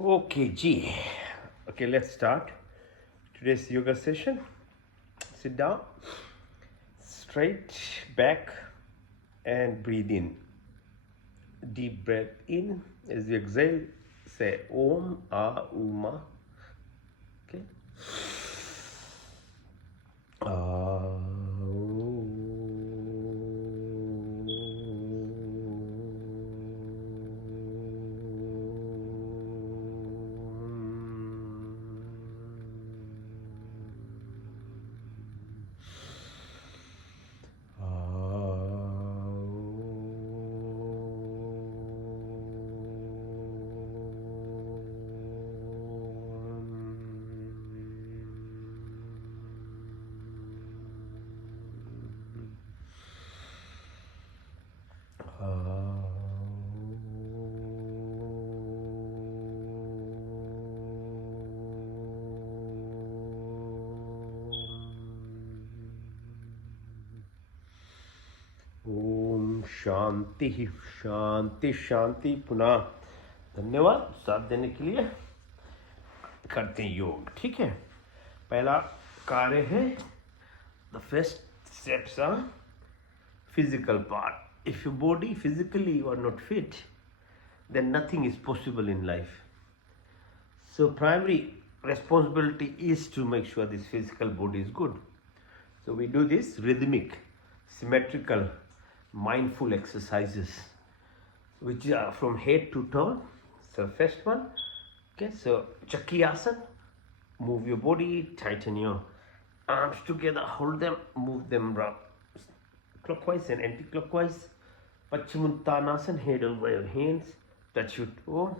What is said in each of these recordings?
Okay, G. Okay, let's start today's yoga session. Sit down, straight back, and breathe in. Deep breath in. As you exhale, say Om, Ah, Uma. Okay. Ah, Om Shanti शांति शांति। पुनः धन्यवाद साथ देने के लिए। करते हैं योग, ठीक है। पहला कार्य है the first steps are physical part. If your body physically you are not fit, then nothing is possible in life. So primary responsibility is to make sure this physical body is good. So we do this rhythmic, symmetrical, mindful exercises, which are from head to toe. So first one, okay, so Chakrasana, move your body, tighten your arms together, hold them, move them round clockwise and anti-clockwise. Paschimottanasana, head over your hands, touch your toe.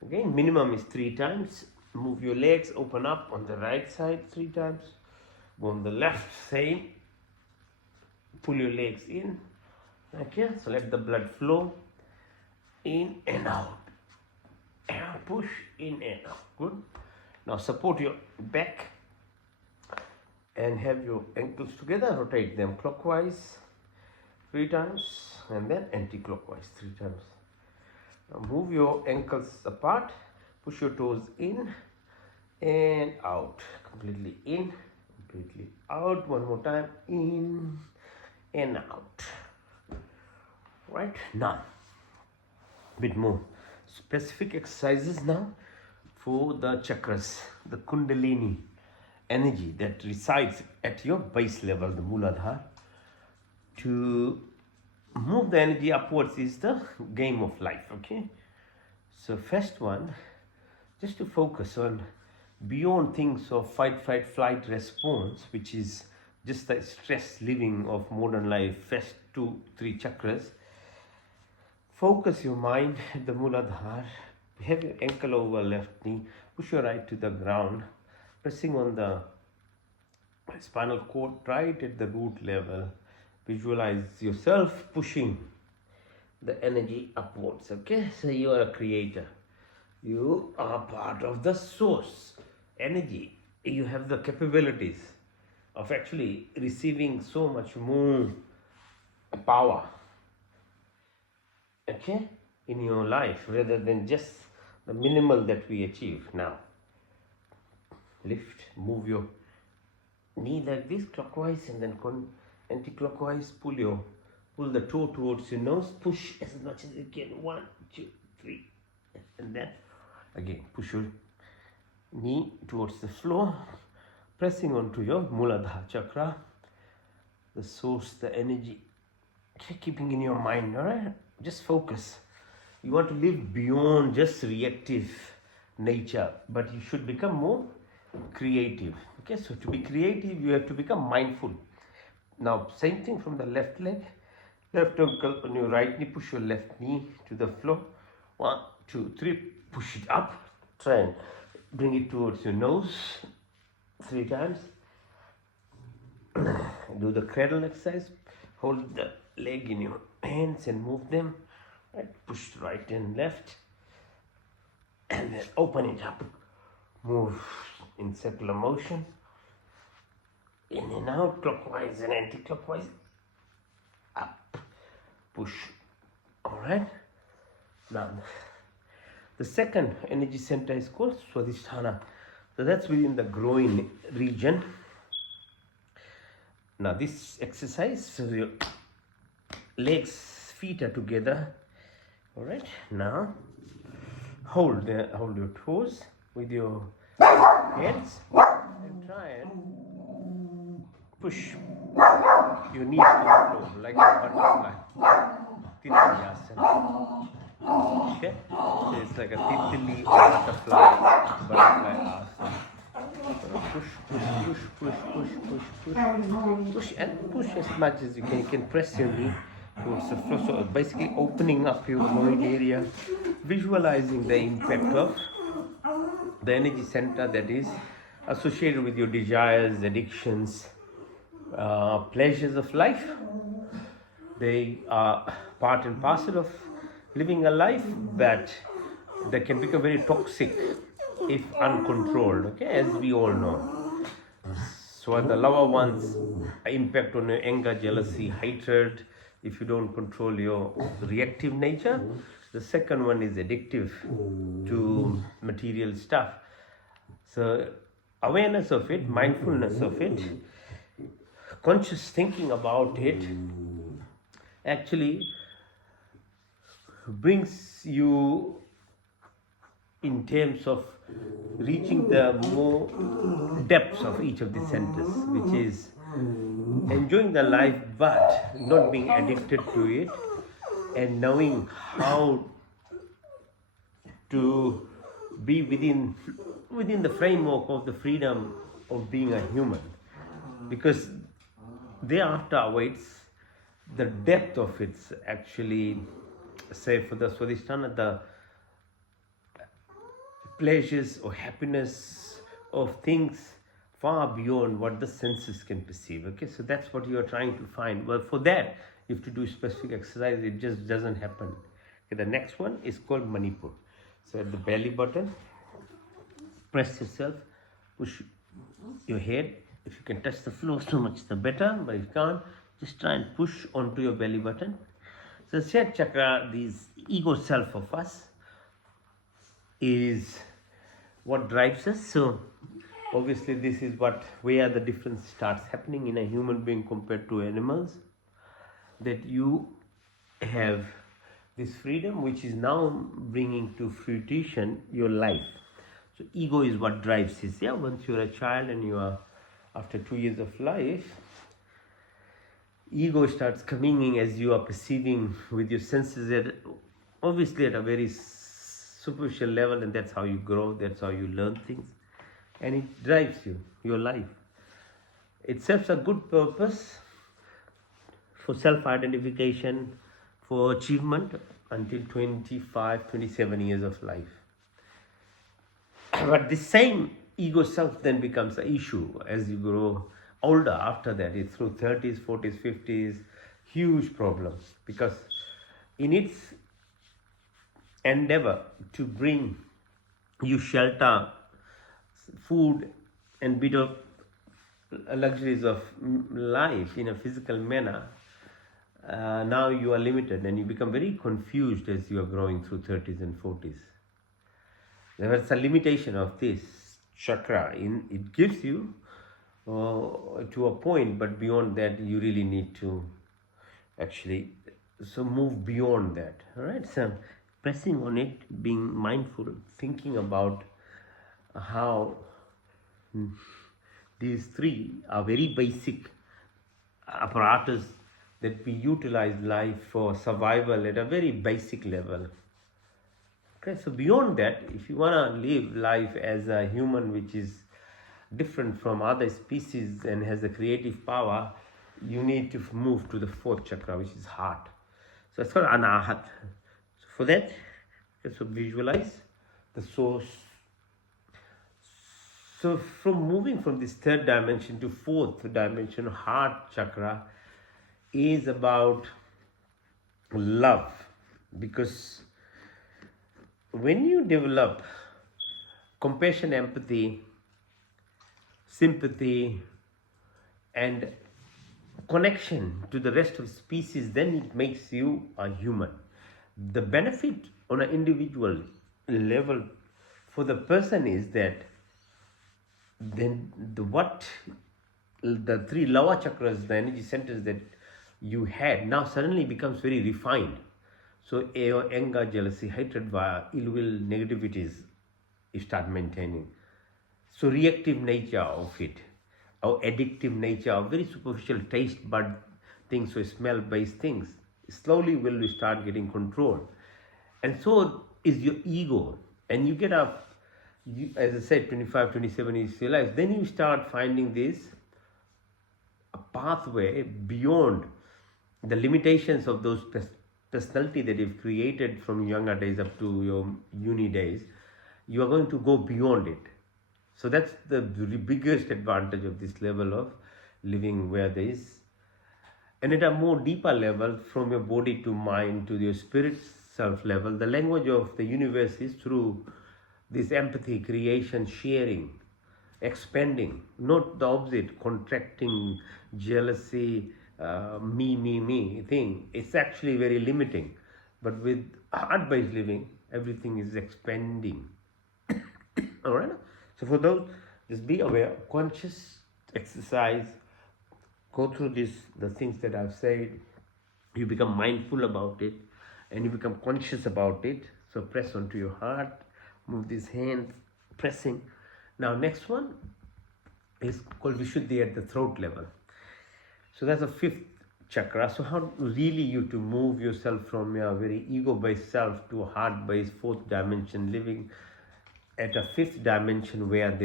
Again, minimum is 3 times. Move your legs, open up on the right side 3 times. Go on the left, same. Pull your legs in. Okay, so let the blood flow in and out. And push in and out. Good. Now support your back and have your ankles together. Rotate them clockwise 3 times and then anti-clockwise 3 times. Now move your ankles apart. Push your toes in and out. Completely in, completely out. One more time. In and out. Right now, bit more specific exercises now for the chakras, the Kundalini energy that resides at your base level, the Mooladhara. To move the energy upwards is the game of life. Okay, so first one, just to focus on beyond things of fight, fight, flight response, which is just the stress living of modern life. First 2-3 chakras. Focus your mind at the Mooladhara. Have your ankle over left knee. Push your right to the ground, pressing on the spinal cord right at the root level. Visualize yourself pushing the energy upwards. Okay, so you are a creator. You are part of the source energy. You have the capabilities of actually receiving so much more power, okay, in your life rather than just the minimal that we achieve now. Lift, move your knee like this clockwise and then anti-clockwise. Pull the toe towards your nose. Push as much as you can. 1, 2, 3, and then again push your knee towards the floor, pressing onto your Mooladhara chakra, the source, the energy. Keeping in your mind, all right? Just focus. You want to live beyond just reactive nature, but you should become more creative. Okay, so to be creative, you have to become mindful. Now, same thing from the left leg. Left ankle on your right knee, push your left knee to the floor. 1, 2, 3, push it up. Try and bring it towards your nose 3 times. Do the cradle exercise. Hold the leg in your hands and move them. Right, push right and left. And then open it up. Move in circular motion. In and out, clockwise and anti-clockwise. Up, push. All right. Now, The second energy center is called Swadhisthana. So that's within the groin region. Now this exercise, so your legs, feet are together. All right. Now hold your toes with your hands and try and push your knees to the floor like a butterfly. Titli asana. Okay. So it's like a titli or butterfly asana. Push, and push as much as you can. You can press your knee towards the floor. So basically opening up your groin area, visualizing the impact of the energy center that is associated with your desires, addictions, pleasures of life. They are part and parcel of living a life, but they can become very toxic if uncontrolled, okay, as we all know. So the lower ones impact on your anger, jealousy, hatred, if you don't control your reactive nature. The second one is addictive to material stuff. So awareness of it, mindfulness of it, conscious thinking about it actually brings you in terms of reaching the more depths of each of the centers, which is enjoying the life but not being addicted to it, and knowing how to be within the framework of the freedom of being a human, because thereafter awaits the depth of its actually, say for the Swadhisthana, the pleasures or happiness of things far beyond what the senses can perceive. Okay, so that's what you are trying to find. Well, for that you have to do specific exercise. It just doesn't happen. Okay, the next one is called Manipur. So at the belly button, press yourself, push your head. If you can touch the floor, so much the better, but if you can't, just try and push onto your belly button. So third chakra, this ego self of us, is what drives us. So obviously this is where the difference starts happening in a human being compared to animals, that you have this freedom which is now bringing to fruition your life. So ego is what drives this. Yeah, once you're a child and you are, after 2 years of life, ego starts coming in as you are perceiving with your senses, at obviously at a very superficial level, and that's how you grow, that's how you learn things, and it drives your life. It serves a good purpose for self-identification, for achievement until 25, 27 years of life. But the same ego self then becomes an issue as you grow older. After that, it's through 30s, 40s, 50s, huge problems, because in its endeavor to bring you shelter, food, and bit of luxuries of life in a physical manner, now you are limited and you become very confused as you are growing through 30s and 40s. There is a limitation of this chakra. It gives you to a point, but beyond that you really need to actually move beyond that. All right, so pressing on it, being mindful, thinking about how these three are very basic apparatus that we utilize life for survival at a very basic level. Okay, so beyond that, if you want to live life as a human which is different from other species and has a creative power, you need to move to the fourth chakra, which is heart. So it's called Anahat. So for that, so visualize the source. So from moving from this third dimension to fourth dimension, heart chakra is about love, because when you develop compassion, empathy, sympathy, and connection to the rest of species, then it makes you a human. The benefit on an individual level for the person is that then the three lower chakras, the energy centers that you had, now suddenly becomes very refined. So anger, jealousy, hatred, ill will, negativities, you start maintaining. So reactive nature of it, or addictive nature, or very superficial taste bud things, or smell based things, slowly will we start getting control. And so is your ego. And you get up, as I said, 25, 27 is your life. Then you start finding this a pathway beyond the limitations of those personality that you've created from younger days up to your uni days. You are going to go beyond it. So that's the biggest advantage of this level of living, where there is, and at a more deeper level, from your body to mind to your spirit self level, the language of the universe is through this empathy, creation, sharing, expanding, not the opposite, contracting, jealousy, me thing. It's actually very limiting. But with heart-based living, everything is expanding. All right. So for those, just be aware, conscious exercise. Go through the things that I've said. You become mindful about it, and you become conscious about it. So press onto your heart, move these hands, pressing. Now next one is called Vishuddhi at the throat level. So that's a fifth chakra. So how really you to move yourself from your very ego-based self to a heart-based fourth dimension, living at a fifth dimension where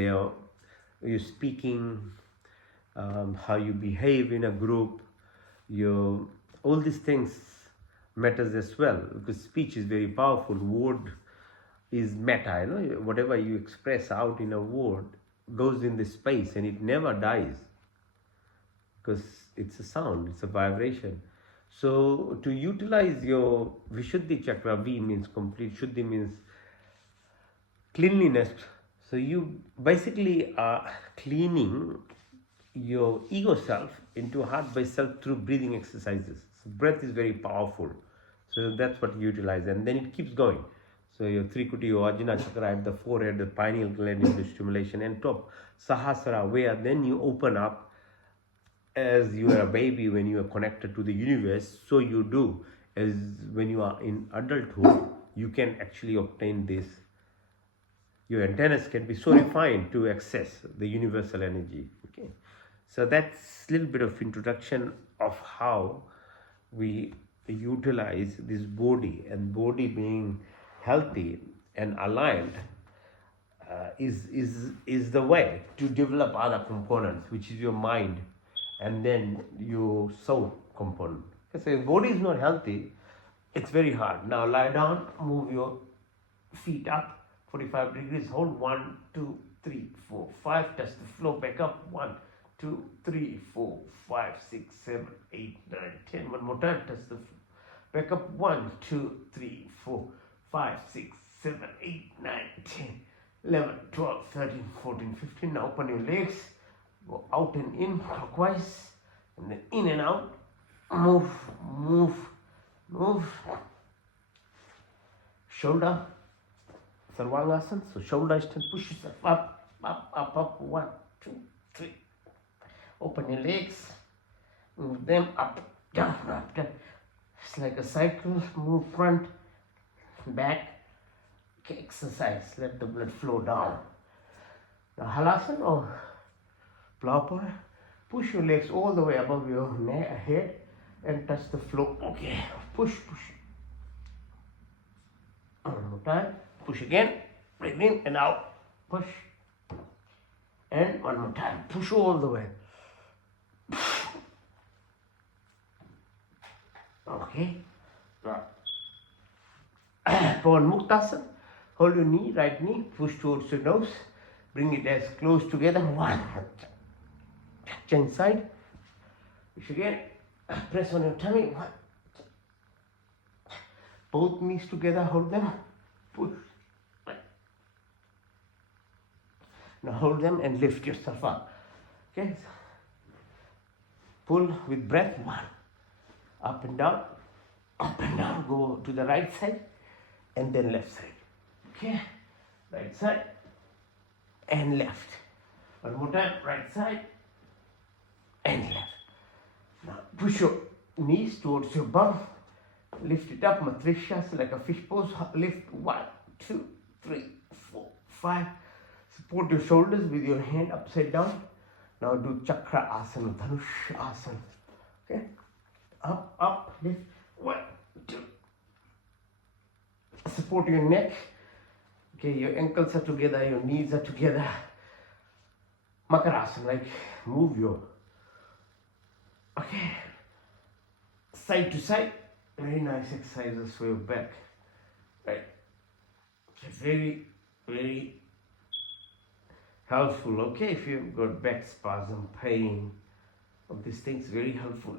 you're speaking, how you behave in a group, all these things matters as well, because speech is very powerful. Word is meta, whatever you express out in a word goes in the space and it never dies, because it's a sound, it's a vibration. So to utilize your Vishuddhi chakra, V means complete, Shuddhi means cleanliness. So you basically are cleaning your ego self into heart-based self through breathing exercises. So breath is very powerful. So that's what you utilize, and then it keeps going. So your Trikuti, your Ajna chakra at the forehead, the pineal gland into stimulation, and top Sahasrara, where then you open up as you are a baby when you are connected to the universe. So you do as when you are in adulthood, you can actually obtain this. Your antennas can be so refined to access the universal energy. Okay, so that's a little bit of introduction of how we utilize this body, and body being healthy and aligned is the way to develop other components, which is your mind and then your soul component. Okay, so if body is not healthy, it's very hard. Now lie down, move your feet up 45 degrees, hold 1, 2, 3, 4, 5, touch the floor, back up 1, 2, 3, 4, 5, 6, 7, 8, 9, 10. One more time, touch the floor, back up 1, 2, 3, 4, 5, 6, 7, 8, 9, 10, 11, 12, 13, 14, 15. Now open your legs, go out and in clockwise, and then in and out, move, move, move. Shoulder Sarvangasana, so shoulder extend, push yourself up, up, up, up. 1, 2, 3. Open your legs, move them up, down, up, down. It's like a cycle, move front, back. Okay, exercise, let the blood flow down. Now halasana or plow, push your legs all the way above your head and touch the floor. Okay, push, push. One more time, push again, breathe in and out, push. And one more time, push all the way. Okay. Pawan Muktasana. Hold your knee, right knee, push towards your nose. Bring it as close together. 1. Touch inside. Push again. Press on your tummy. 1. Both knees together, hold them. Push. Now hold them and lift yourself up. Okay. Pull with breath. 1. Up and down. Up and down. Go to the right side and then left side. Okay, right side and left. One more time, right side and left. Now push your knees towards your bum. Lift it up, Matrishas, like a fish pose. Lift 1, 2, 3, 4, 5. Support your shoulders with your hand upside down. Now do Chakra Asana, Dhanush Asana. Okay, up, lift. 1, 2. Support your neck. Okay, your ankles are together, your knees are together. Makarasana, like move your, okay, side to side. Very nice exercises for your back, right? Okay, very, very helpful. Okay, if you've got back spasm, pain, of these things, very helpful.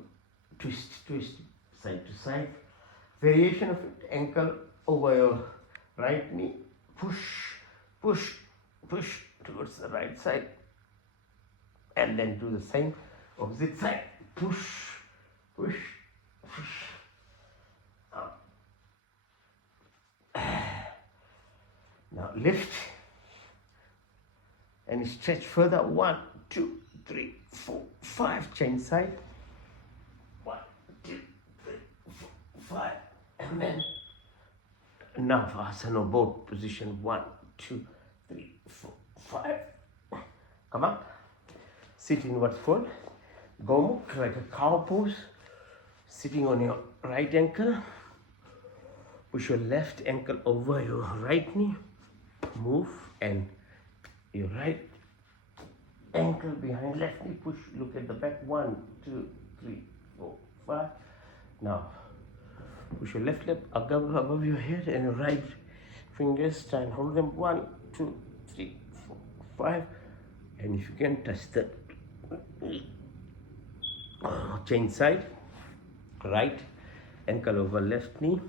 Twist, side to side. Variation of it, ankle over your right knee. Push towards the right side. And then do the same, opposite side. Push. Up. Now lift and stretch further. 1, 2, 3, 4, 5. Change side. 1, 2, 3, 4, 5. And then Navasana, boat position. 1, 2, 3, 4, 5. Come up. Sit in what's called Gomukh, like a cow pose. Sitting on your right ankle. Push your left ankle over your right knee. Move and your right ankle behind left knee. Push, look at the back. 1, 2, 3, 4, 5. Now push your left leg above your head and your right fingers. Try and hold them. 1, 2, 3, 4, 5. And if you can, touch the change side. Right ankle over left knee.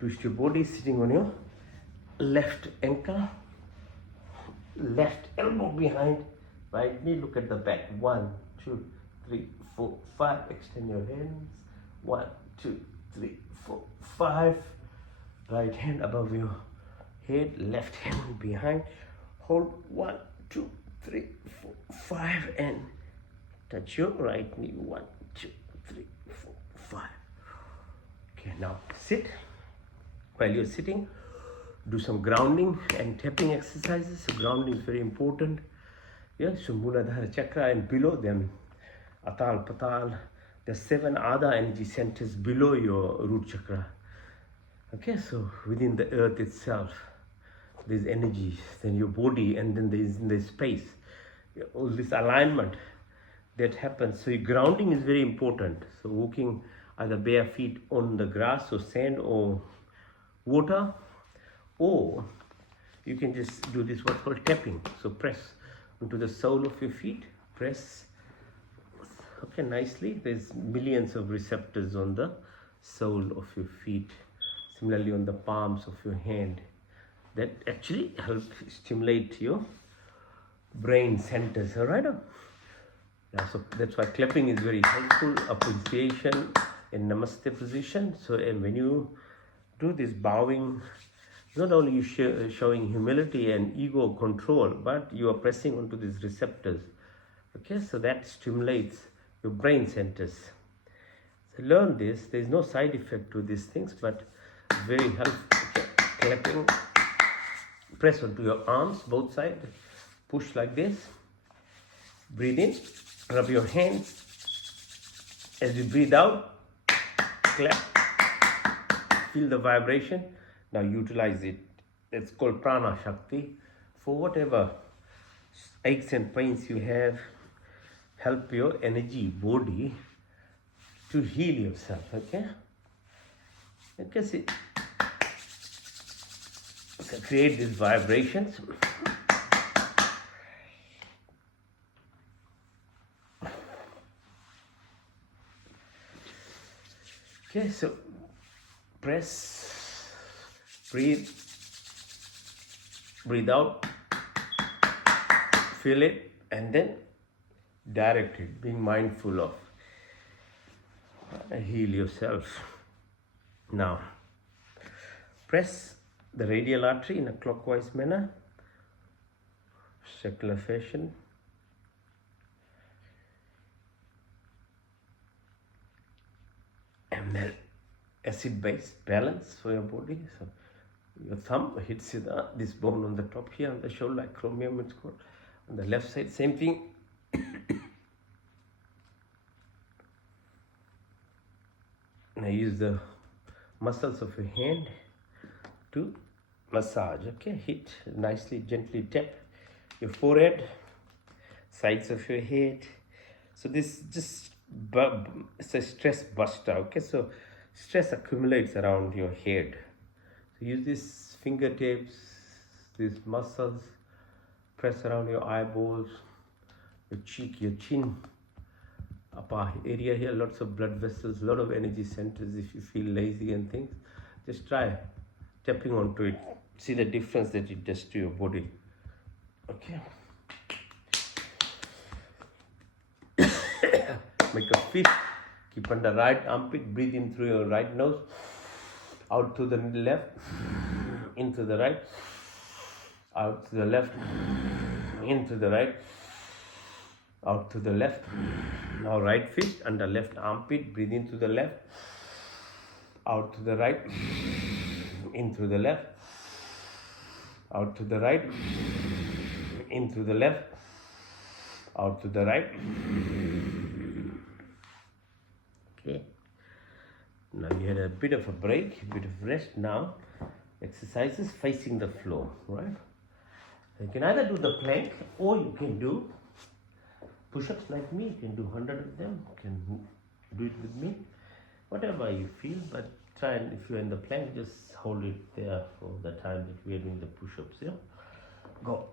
Twist your body, sitting on your left ankle. Left elbow behind right knee. Look at the back. 1, 2, 3, 4, 5. Extend your hands. 1, 2, 3, 4, 5. Right hand above your head. Left hand behind. Hold. 1, 2, 3, 4, 5. And touch your right knee. 1, 2, 3, 4, 5. Okay, now sit. While you're sitting, do some grounding and tapping exercises. So grounding is very important. Yeah, so Muladhara Chakra and below them, Atal, Patal. There's 7 other energy centers below your root chakra. Okay, so within the earth itself, there's energy, then your body, and then there's space. All this alignment that happens. So your grounding is very important. So walking either bare feet on the grass or sand or water, or you can just do this what's called tapping. So press onto the sole of your feet, press, okay, nicely. There's millions of receptors on the sole of your feet, similarly on the palms of your hand, that actually help stimulate your brain centers. All right. Yeah, so that's why clapping is very helpful. Appreciation in Namaste position. So when you do this bowing, not only you showing humility and ego control, but you are pressing onto these receptors. Okay, so that stimulates your brain centers. So learn this. There is no side effect to these things, but very helpful. Okay. Clapping. Press onto your arms, both sides. Push like this. Breathe in. Rub your hands. As you breathe out, clap. Feel the vibration. Now utilize it. It's called Prana Shakti. For whatever aches and pains you have, help your energy body to heal yourself. Okay? Okay, see. So create these vibrations. Okay, so press, breathe out, feel it, and then direct it, being mindful of heal yourself. Now, press the radial artery in a clockwise manner, circular fashion. And then acid-base balance for your body. So your thumb hits this bone on the top here on the shoulder, acromion it's called. On the left side, same thing. Now use the muscles of your hand to massage. Okay, hit nicely, gently tap your forehead, sides of your head. So this just it's a stress buster. Okay, so stress accumulates around your head. So use these fingertips, these muscles, press around your eyeballs, your cheek, your chin, upper area here, lots of blood vessels, a lot of energy centers. If you feel lazy and things, just try tapping onto it. See the difference that it does to your body. Okay. Make a fist. Keep on the right armpit. Breathe in through your right nose. Out to the left. Into the right. Out to the left. Into the right. Out to the left. Now right fist under left armpit. Breathe into the left. Out to the right. In through the left. Out to the right. In through the left. Out to the right. Okay. Now you had a bit of a break, a bit of rest. Now exercises facing the floor, right? You can either do the plank or you can do push-ups like me. You can do 100 of them. You can do it with me. Whatever you feel, but try and if you're in the plank, just hold it there for the time that we're doing the push-ups, yeah? Go.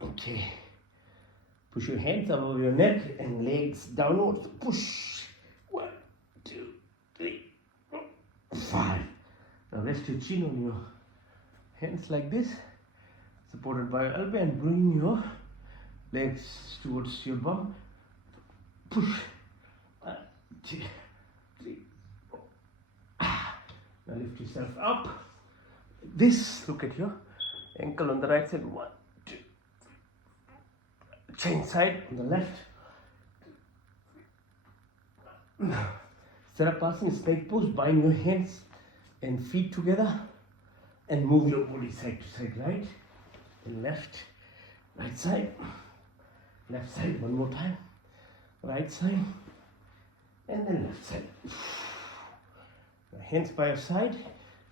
Okay. Push your hands above your neck and legs downwards. Push. 1, 2, 3, 4, 5. Now rest your chin on your hands like this, supported by your elbow, and bring your legs towards your bum. Push. 1, 2, 3, 4. Now lift yourself up. This, look at your ankle on the right side. 1, 2. Change side on the left. Sarapasana, snake pose. Bind your hands and feet together and move your body side to side, right and left. Right side, left side, one more time. Right side and then left side. Now hands by your side.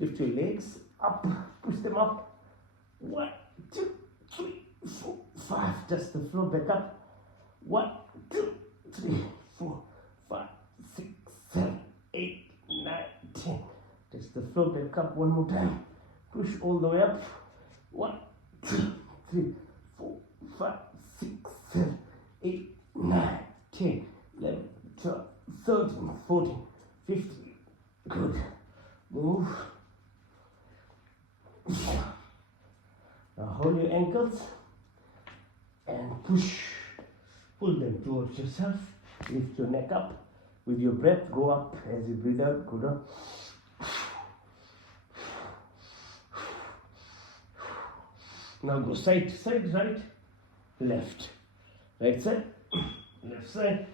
Lift your legs up, push them up. 1, 2, 3, 4, 5. Touch the floor, back up. 1, 2, 3, 4, 5, 6, 7, 8, 9, 10. Touch the floor, back up one more time. Push all the way up. 1, 2, 3, 4, 5, 6, 7, 8, 9, 10, 11, 12, 13, 14, 15. Good. Move. Now hold your ankles and push. Pull them towards yourself. Lift your neck up. With your breath, go up as you breathe out. Go down. Now go side to side, right, left. Right side, left side,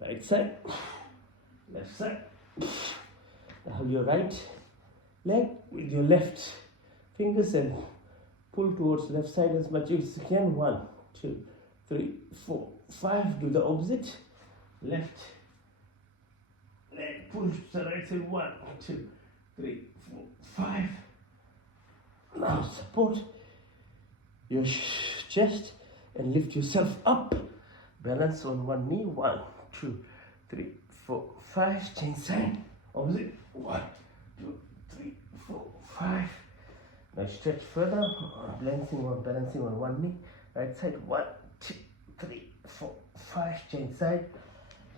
right side, left side. Now hold your right leg with your left fingers and pull towards left side as much as you can. 1, 2, 3, 4, 5. Do the opposite. Left leg push to the right side. 1, 2, 3, 4, 5. Now support your chest and lift yourself up. Balance on one knee. 1, 2, 3, 4, 5. Change side. Opposite. 1, 2, 3, 4, 5. Now stretch further. Balancing on one knee. Right side. 1, 2, 3, 4, 5. Change side.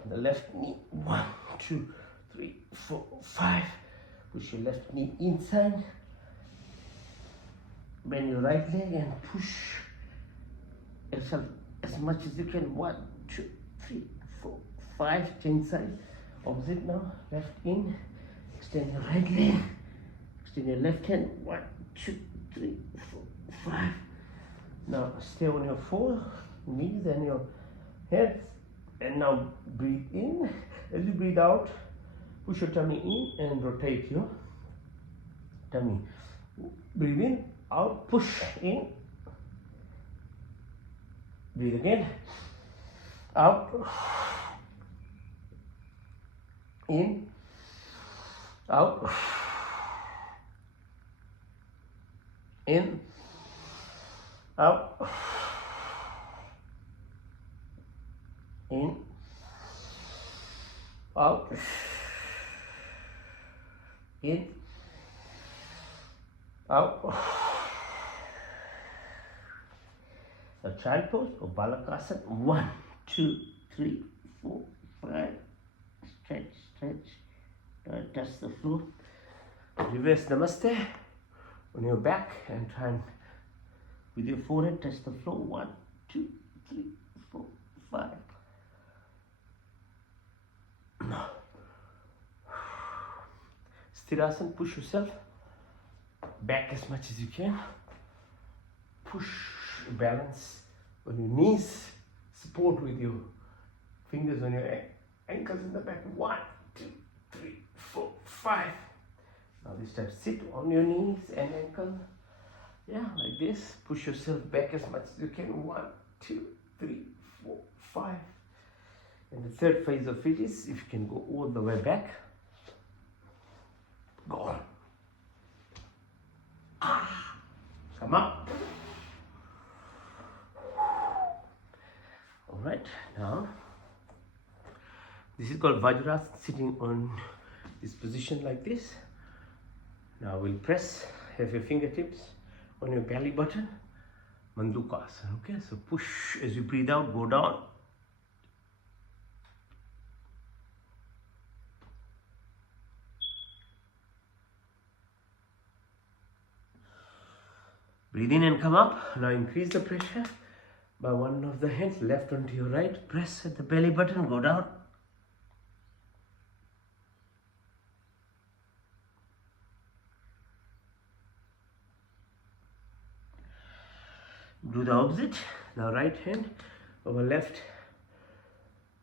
On the left knee. 1, 2, 3, 4, 5. Push your left knee inside. Bend your right leg and push yourself as much as you can. 1, 2, 3, 4, 5. Change side. Opposite now. Left in. Extend your right leg. Extend your left hand. 1, 2, 3, 4, 5. Now stay on your 4 knees and your head. And now breathe in. As you breathe out, push your tummy in and rotate your tummy. Breathe in, out, push in. Breathe again. Out. In. Out. In. Out. In. Out. In. Out. A child pose or Balakasana. 1, 2, 3, 4, 5. Stretch, stretch. Touch the floor. Reverse Namaste on your back and try and with your forehead touch the floor. 1, 2, 3, 4, 5. Now, Sthirasana, push yourself back as much as you can. Push, balance on your knees. Support with your fingers on your ankles in the back. 1, 2, 3, 4, 5. Now this time sit on your knees and ankle. Yeah, like this. Push yourself back as much as you can. 1, 2, 3, 4, 5. And the third phase of it is if you can go all the way back. Go on. Come up. Alright, now this is called Vajrasana, sitting on this position like this. Now we'll press, have your fingertips on your belly button. Mandukasana, okay? So push as you breathe out, go down. Breathe in and come up. Now increase the pressure by one of the hands, left onto your right. Press at the belly button, go down. Do the opposite. Now right hand over left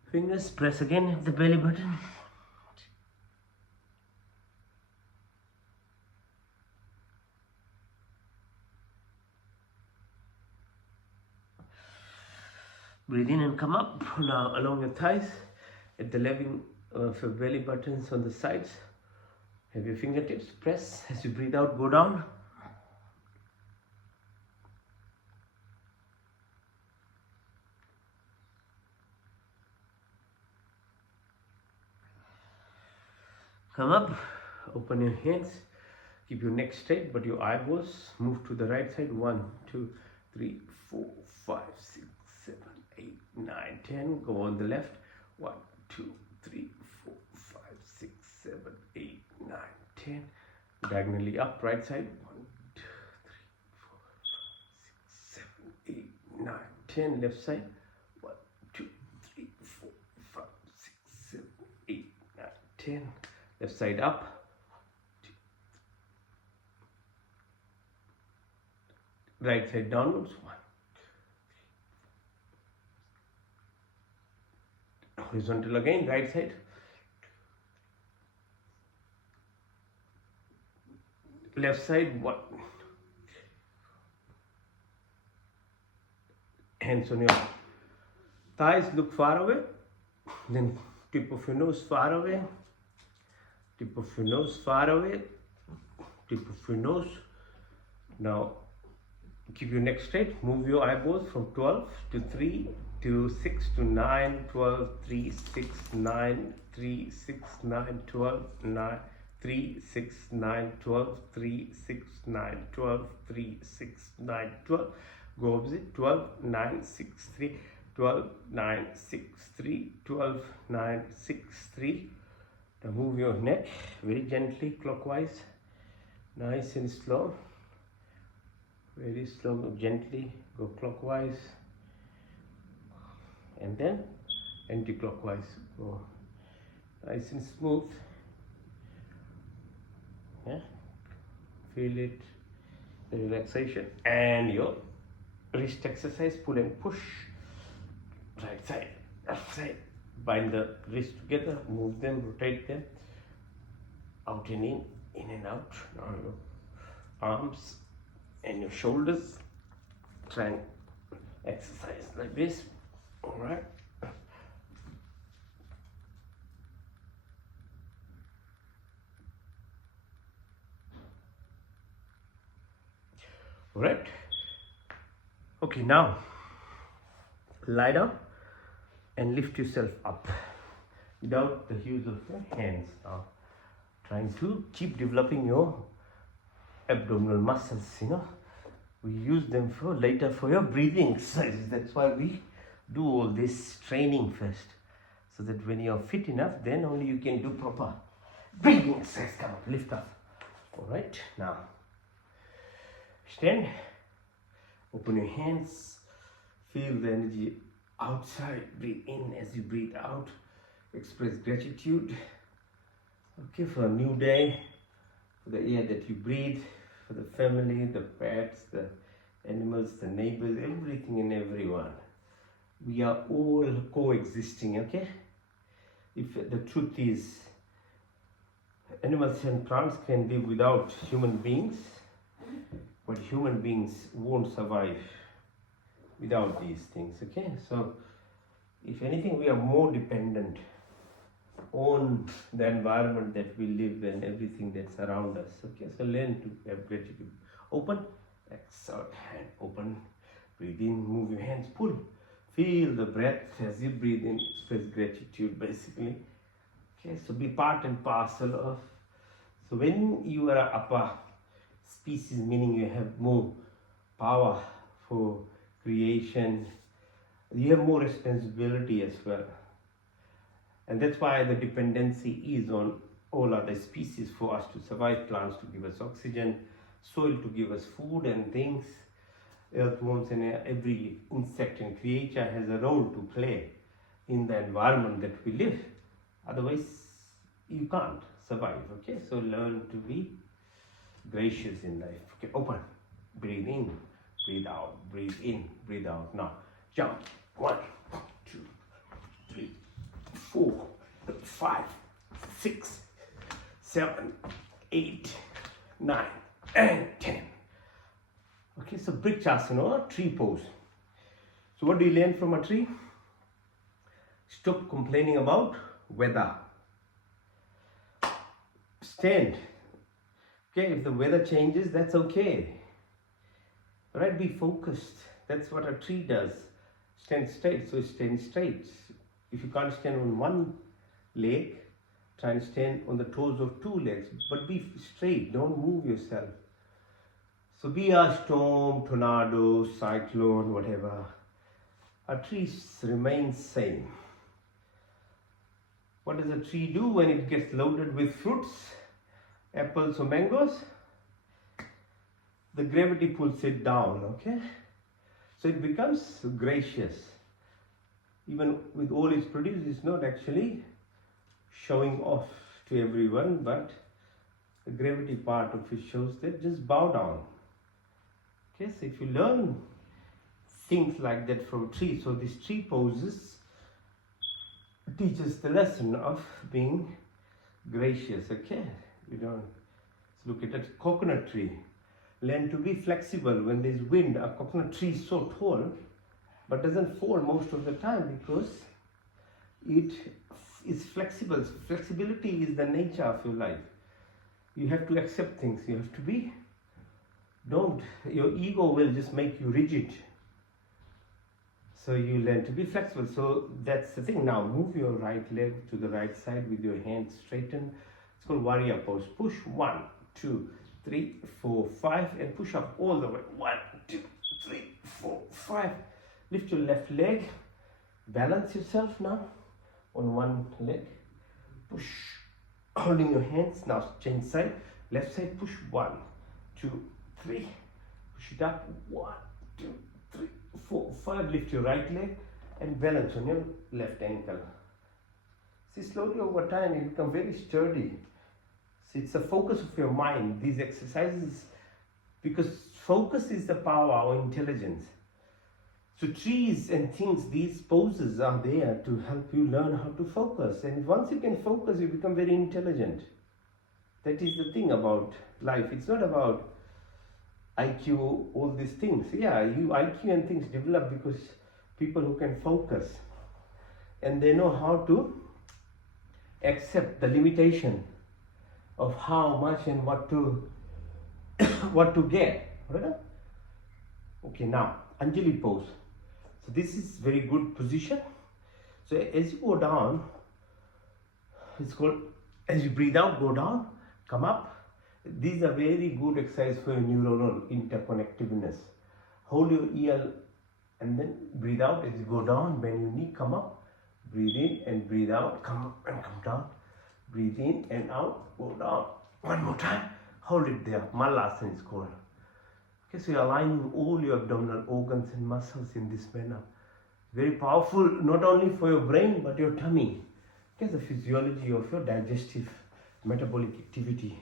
fingers, press again at the belly button. Breathe in and come up. Now along your thighs, at the level of your belly buttons on the sides, have your fingertips, press. As you breathe out, go down. Come up, open your hands, keep your neck straight, but your eyeballs move to the right side. 1, 2, 3, 4, 5, 6, 7, 8, 9, 10. Go on the left. 1, 2, 3, 4, 5, 6, 7, 8, 9, 10. Diagonally up, right side. 1, 2, 3, 4, 5, 6, 7, 8, 9, 10. Left side. 1, 2, 3, 4, 5, 6, 7, 8, 9, 10. Left side up. Right side downwards. 1. Horizontal again, right side. Left side, 1. Hands on your thighs, look far away. Then tip of your nose far away. Tip of your nose far away. Tip of your nose. Now keep your neck straight. Move your eyeballs from 12 to 3, 2, 6 to 9, 12, 3, 6, 9, 3, 6, 9, 12, 9, 3, 6, 9, 12, 3, 6, 9, 12, 3, 6, 9, 12. Go opposite. 12, 9, 6, 3, 12, 9, 6, 3, 12, 9, 6, 3. Now move your neck very gently clockwise, nice and slow. Very slow, gently go clockwise, and then anti-clockwise. Go nice and smooth. Yeah, feel it, the relaxation, and your wrist exercise. Pull and push. Right side, left side. Bind the wrists together. Move them, rotate them. Out and in and out. Now your arms and your shoulders. Try and exercise like this. All right. All right. Okay, now lie down and lift yourself up without the use of your hands. Now, trying to keep developing your abdominal muscles. We use them for later for your breathing exercises. That's why we do all this training first, so that when you're fit enough, then only you can do proper breathing exercise. Come on, lift up. All right, now stand, open your hands, feel the energy outside, breathe in as you breathe out, express gratitude, okay, for a new day, for the air that you breathe, for the family, the pets, the animals, the neighbors, everything and everyone. We are all coexisting, okay? If the truth is, animals and plants can live without human beings, but human beings won't survive without these things, okay? So, if anything, we are more dependent on the environment that we live in, everything that's around us, okay? So, learn to have gratitude. Open, exhale, hand open, breathe in, move your hands, pull. Feel the breath as you breathe in, express gratitude basically. Okay, so be part and parcel of. So when you are an upper species, meaning you have more power for creation, you have more responsibility as well. And that's why the dependency is on all other species for us to survive. Plants to give us oxygen, soil to give us food and things, earthworms, and every insect and creature has a role to play in the environment that we live. Otherwise, you can't survive, okay? So learn to be gracious in life. Okay, open, breathe in, breathe out, breathe in, breathe out. Now, jump. 1, 2, 3, 4, 5, 6, 7, 8, 9, and 10. Okay, so Brikshasana or tree pose. So what do you learn from a tree? Stop complaining about weather. Stand. Okay, if the weather changes, that's okay. Alright, be focused. That's what a tree does. Stand straight, so stand straight. If you can't stand on one leg, try and stand on the toes of 2 legs, but be straight, don't move yourself. So be a storm, tornado, cyclone, whatever, a tree remains same. What does a tree do when it gets loaded with fruits, apples or mangoes? The gravity pulls it down, okay? So it becomes gracious. Even with all it's produced, it's not actually showing off to everyone, but the gravity part of it shows that just bow down. Okay, so if you learn things like that from trees, so these tree poses teaches the lesson of being gracious, okay? You don't look at a coconut tree. Learn to be flexible. When there's wind, a coconut tree is so tall, but doesn't fall most of the time because it is flexible. Flexibility is the nature of your life. You have to accept things. You have to be, your ego will just make you rigid. So you learn to be flexible. So that's the thing. Now move your right leg to the right side with your hands straightened. It's called warrior pose. Push 1, 2, 3, 4, 5 and push up all the way. 1, 2, 3, 4, 5. Lift your left leg. Balance yourself now on one leg. Push. Holding your hands. Now change side. Left side push. 1, 2, 3. Push it up. 1, 2, 3, 4, 5. Lift your right leg and balance on your left ankle. See, slowly over time you become very sturdy. See, it's the focus of your mind. These exercises, because focus is the power or intelligence. So trees and things, these poses are there to help you learn how to focus. And once you can focus, you become very intelligent. That is the thing about life. It's not about IQ, all these things. Yeah, IQ and things develop because people who can focus and they know how to accept the limitation of how much and what to what to get. Right? Okay, now Anjali pose. So this is very good position. So as you go down, it's called, as you breathe out, go down, come up. These are very good exercise for your neuronal interconnectiveness. Hold your ear and then breathe out as you go down. Bend your knee, come up, breathe in and breathe out, come up and come down. Breathe in and out, go down. One more time, hold it there. Malasana is called. Okay, so you're aligning all your abdominal organs and muscles in this manner. Very powerful, not only for your brain but your tummy. Okay, the physiology of your digestive metabolic activity.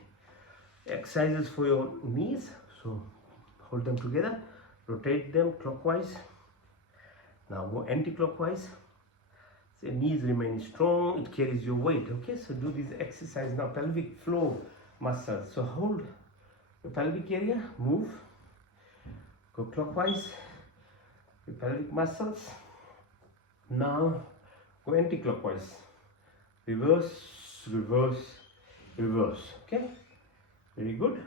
Exercises for your knees. So hold them together, rotate them clockwise. Now go anti-clockwise. So knees remain strong, it carries your weight. Okay, so do this exercise now. Pelvic floor muscles. So hold the pelvic area, move, go clockwise, the pelvic muscles. Now go anti-clockwise, reverse, reverse, reverse. Okay, very good.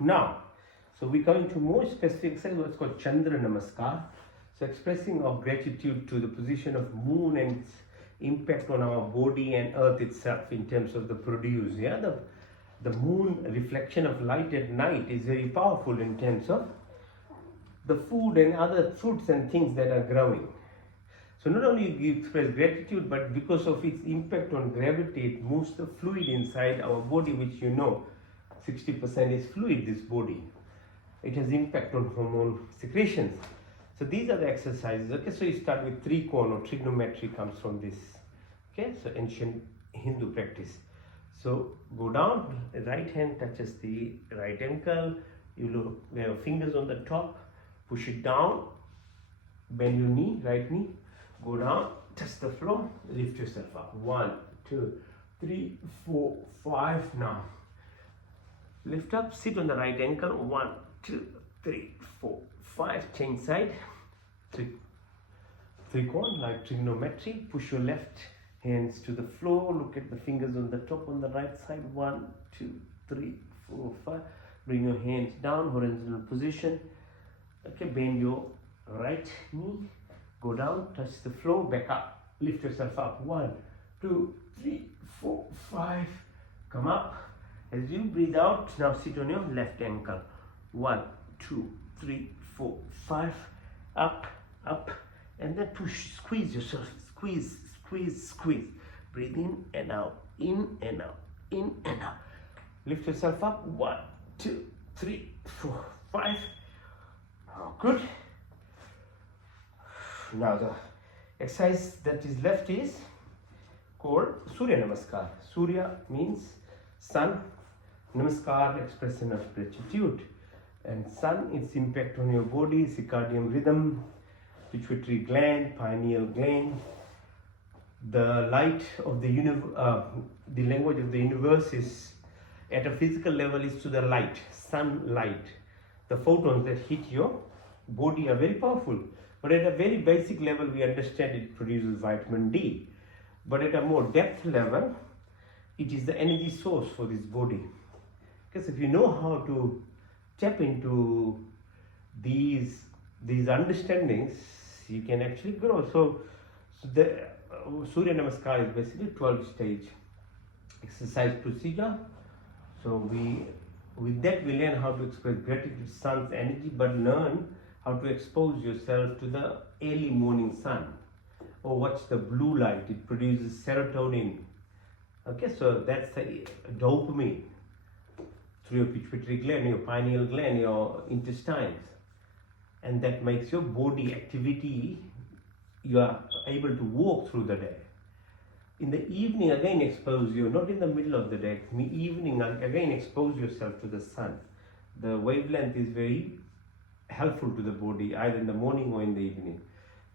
Now, so we come into more specific exercise, what's called Chandra Namaskar. So expressing our gratitude to the position of moon and its impact on our body and earth itself in terms of the produce. Yeah, the moon reflection of light at night is very powerful in terms of the food and other fruits and things that are growing. So not only you express gratitude, but because of its impact on gravity, it moves the fluid inside our body, which 60% is fluid, this body. It has impact on hormone secretions. So these are the exercises. Okay, so you start with trikona or trigonometry comes from this. Okay, so ancient Hindu practice. So go down, the right hand touches the right ankle, you look, there are fingers on the top, push it down, bend your knee, right knee, go down, touch the floor, lift yourself up. 1, 2, 3, 4, 5. Now lift up, sit on the right ankle. 1, 2, 3, 4, 5. Change side. Trikona, like trigonometry. Push your left hands to the floor. Look at the fingers on the top on the right side. 1, 2, 3, 4, 5. Bring your hands down, horizontal position. Okay, bend your right knee. Go down, touch the floor, back up. Lift yourself up. 1, 2, 3, 4, 5. Come up. As you breathe out, now sit on your left ankle. 1, 2, 3, 4, 5. Up, up, and then push, squeeze yourself. Squeeze, squeeze, squeeze. Breathe in and out, in and out, in and out. Lift yourself up. 1, 2, 3, 4, 5. Good. Now the exercise that is left is called Surya Namaskar. Surya means sun. Namaskar, expression of gratitude. And sun, its impact on your body, circadian rhythm, pituitary gland, pineal gland. The light of the universe, the language of the universe is, at a physical level, is to the light, sunlight. The photons that hit your body are very powerful. But at a very basic level, we understand it produces vitamin D. But at a more depth level, it is the energy source for this body. Because if you know how to tap into these these understandings, you can actually grow. So the Surya Namaskar is basically 12 stage exercise procedure. So with that we learn how to express gratitude to sun's energy, but learn how to expose yourself to the early morning sun, or watch the blue light. It produces serotonin. Okay, so that's the dopamine through your pituitary gland, your pineal gland, your intestines, and that makes your body activity. You are able to walk through the day. In the evening, again expose you, not in the middle of the day. In the evening, again expose yourself to the sun. The wavelength is very helpful to the body, either in the morning or in the evening.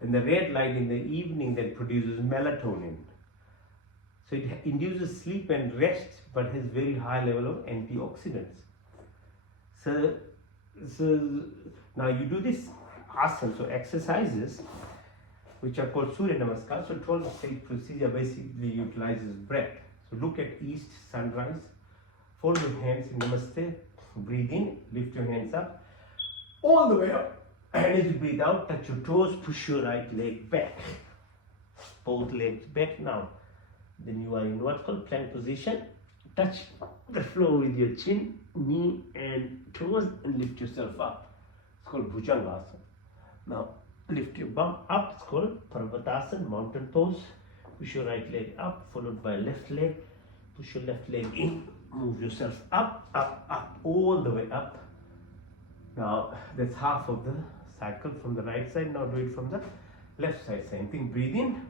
And the red light in the evening then produces melatonin. So it induces sleep and rest, but has very high level of antioxidants. So now you do this asana, so exercises, which are called Surya Namaskar. So 12 stage procedure basically utilizes breath. So look at east, sunrise, fold your hands in Namaste, breathe in, lift your hands up, all the way up. And as you breathe out, touch your toes, push your right leg back, both legs back now. Then you are in what's called plank position. Touch the floor with your chin, knee and toes, and lift yourself up. It's called Bhujangasana. Now lift your bum up, it's called Parvatasana, mountain pose. Push your right leg up, followed by left leg. Push your left leg in, move yourself up, up, up, all the way up. Now that's half of the cycle from the right side. Now do it from the left side. Same thing, breathe in,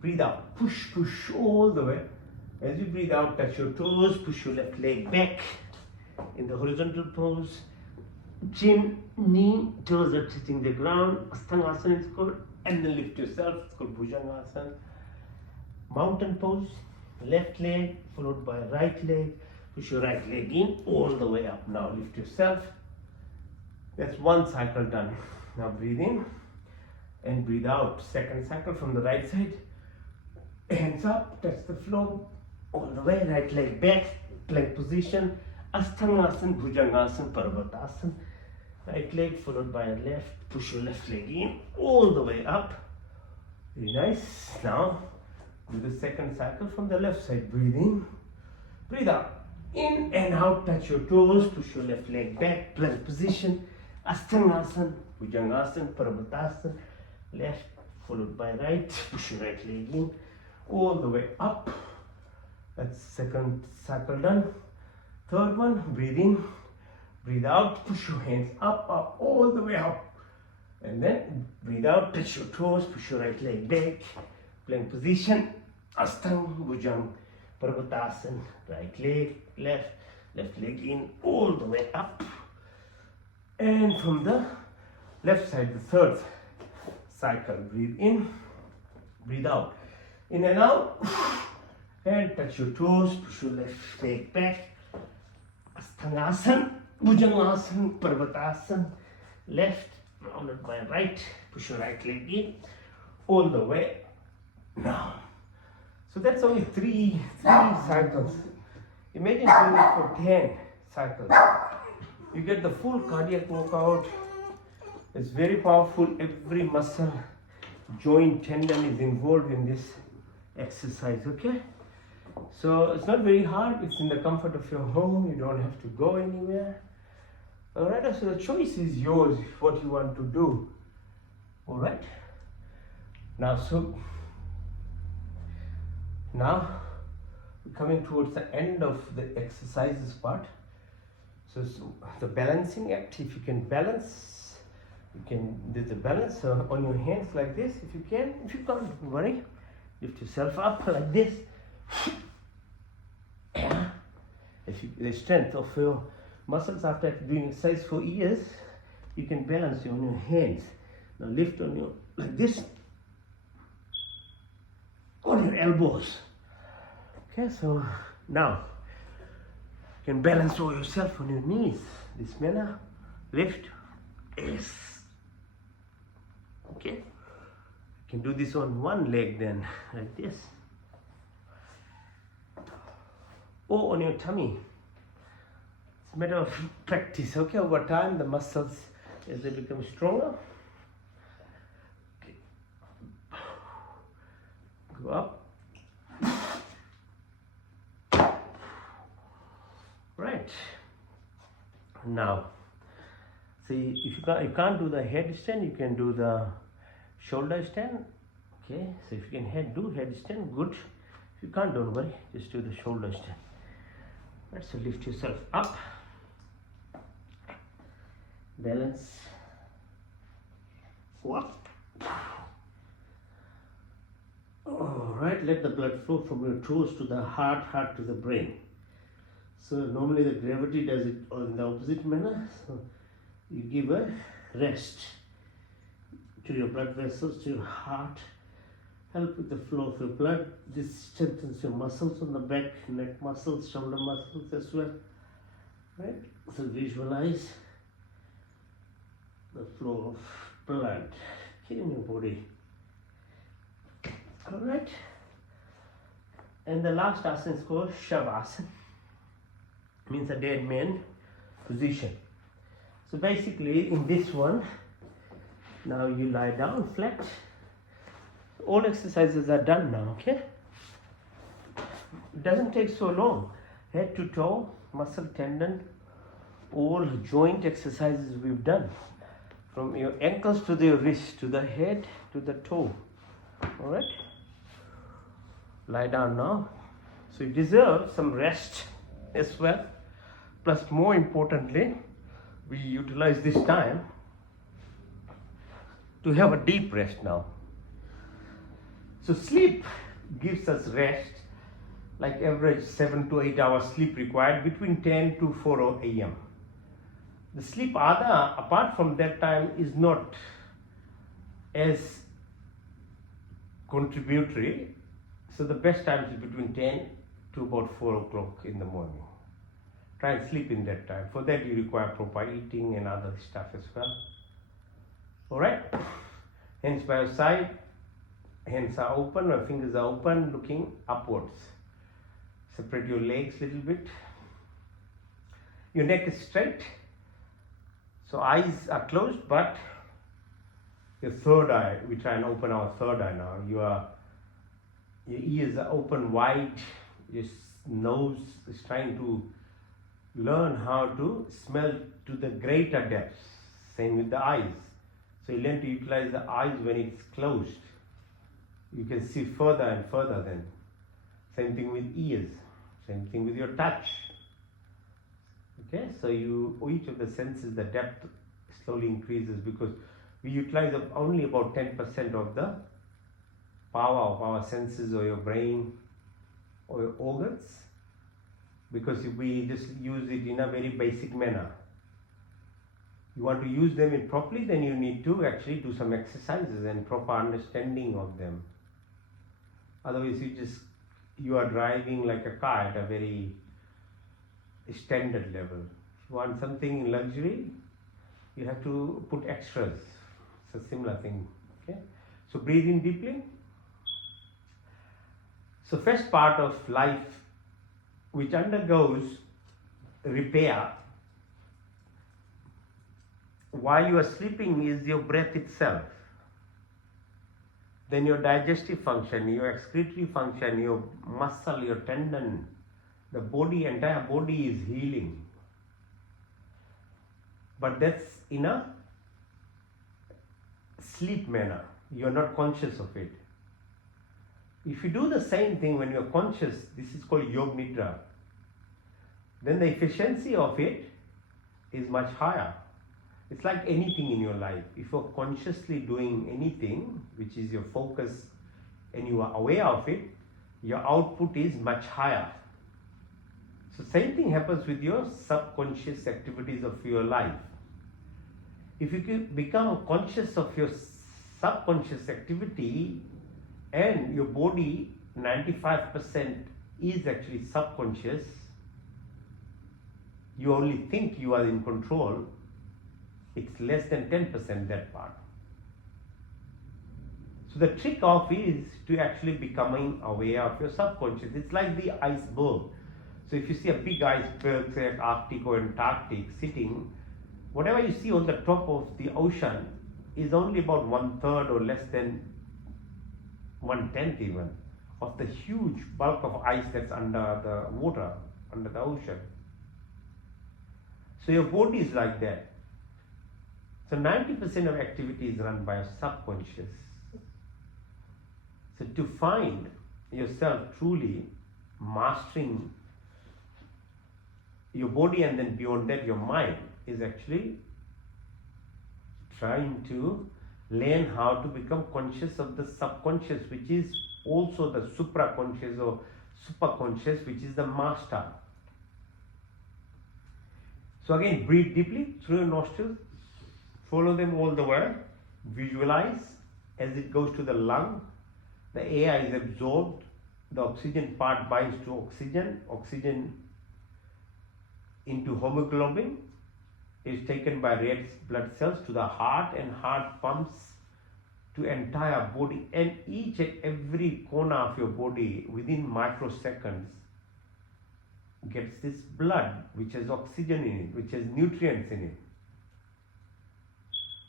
breathe out, push, push all the way. As you breathe out, touch your toes, push your left leg back in the horizontal pose. Chin, knee, toes are touching the ground. Asthangasana is called. And then lift yourself, it's called Bhujangasana. Mountain pose, left leg followed by right leg. Push your right leg in, all the way up. Now lift yourself. That's one cycle done. Now breathe in and breathe out. Second cycle from the right side. Hands up, touch the floor, all the way, right leg back, plank position, Asthangasana, Bhujangasana, Parvatasana. Right leg followed by left, push your left leg in, all the way up. Very nice. Now, do the second cycle from the left side. Breathe in, breathe out. In and out, touch your toes, push your left leg back, plank position, Asthangasana, Bhujangasana, Parvatasana. Left followed by right, push your right leg in, all the way up. That's second cycle done. Third one, breathe in, breathe out, push your hands up, up, all the way up. And then breathe out, touch your toes, push your right leg back, plank position, Ashtanga Bhujanga, Parvatasana, right leg, left leg in, all the way up. And from the left side, the third cycle, breathe in, breathe out. In and out, and touch your toes, push your left leg back, Asthangasana, Bhujangasana, Parvatasana, left, followed by right, push your right leg in, all the way now. So that's only three cycles. Imagine doing it for 10 cycles. You get the full cardiac workout. It's very powerful. Every muscle, joint, tendon is involved in this exercise, okay? So it's not very hard. It's in the comfort of your home. You don't have to go anywhere. All right, so the choice is yours, what you want to do. All right. Now we're coming towards the end of the exercises part. So the balancing act, if you can balance, there's a balance on your hands like this, if you can. If you can't, don't worry. Lift yourself up like this. The strength of your muscles after doing exercise for years, you can balance on your hands. Now lift on your, like this, on your elbows. Okay, so now you can balance on yourself on your knees. This manner, lift, yes. Okay, you can do this on one leg then, like this. Or on your tummy. It's a matter of practice, okay? Over time, the muscles, as they become stronger, Go up. Right. Now, see, if you can't do the headstand, you can do the shoulder stand. Okay, so if you can do headstand, good. If you can't, don't worry, just do the shoulder stand. Right, so lift yourself up. Balance. Go up. Alright, let the blood flow from your toes to the heart, heart to the brain. So normally the gravity does it in the opposite manner. So you give a rest to your blood vessels, to your heart. Help with the flow of your blood. This strengthens your muscles on the back, neck muscles, shoulder muscles as well. Right? So visualize the flow of blood in your body. Alright. And the last asana is called Shavasana. Means a dead man position. So basically in this one, now you lie down flat. All exercises are done now, okay? It doesn't take so long. Head to toe, muscle, tendon, all joint exercises we've done. From your ankles to the wrist, to the head, to the toe. Alright? Lie down now. So you deserve some rest as well. Plus, more importantly, we utilize this time to have a deep rest now. So sleep gives us rest, like average 7 to 8 hours sleep required between 10 to 4 a.m. The sleep apart from that time is not as contributory. So the best time is between 10 to about 4 o'clock in the morning. Try and sleep in that time. For that you require proper eating and other stuff as well. Alright? Hands by your side. Hands are open, or fingers are open, looking upwards. Separate your legs a little bit. Your neck is straight. So eyes are closed, but your third eye, we try and open our third eye now. Your ears are open wide. Your nose is trying to learn how to smell to the greater depths. Same with the eyes. So you learn to utilize the eyes when it's closed. You can see further and further then. Same thing with ears. Same thing with your touch. Okay, so each of the senses, the depth slowly increases because we utilize only about 10% of the power of our senses or your brain or your organs, because we just use it in a very basic manner. You want to use them properly, then you need to actually do some exercises and proper understanding of them. Otherwise you are driving like a car at a very standard level. If you want something in luxury, you have to put extras. It's a similar thing. Okay? So breathe in deeply. So first part of life which undergoes repair while you are sleeping is your breath itself. Then your digestive function, your excretory function, your muscle, your tendon, the body, entire body is healing. But that's in a sleep manner. You are not conscious of it. If you do the same thing when you are conscious, this is called Yoga Nidra, then the efficiency of it is much higher. It's like anything in your life. If you're consciously doing anything, which is your focus, and you are aware of it, your output is much higher. So same thing happens with your subconscious activities of your life. If you can become conscious of your subconscious activity and your body, 95% is actually subconscious, you only think you are in control, it's less than 10% that part. So the trick of is to actually becoming aware of your subconscious. It's like the iceberg. So if you see a big iceberg, say Arctic or Antarctic sitting, whatever you see on the top of the ocean is only about 1/3 or less than 1/10 even. of the huge bulk of ice that's under the water, under the ocean. So your body is like that. So 90% of activity is run by your subconscious. So to find yourself truly mastering your body, and then beyond that your mind, is actually trying to learn how to become conscious of the subconscious, which is also the supraconscious or superconscious, which is the master. So again, breathe deeply through your nostrils, follow them all the way, visualize as it goes to the lung, the air is absorbed, the oxygen part binds to oxygen into hemoglobin is taken by red blood cells to the heart, and heart pumps to entire body, and each and every corner of your body within microseconds gets this blood which has oxygen in it, which has nutrients in it.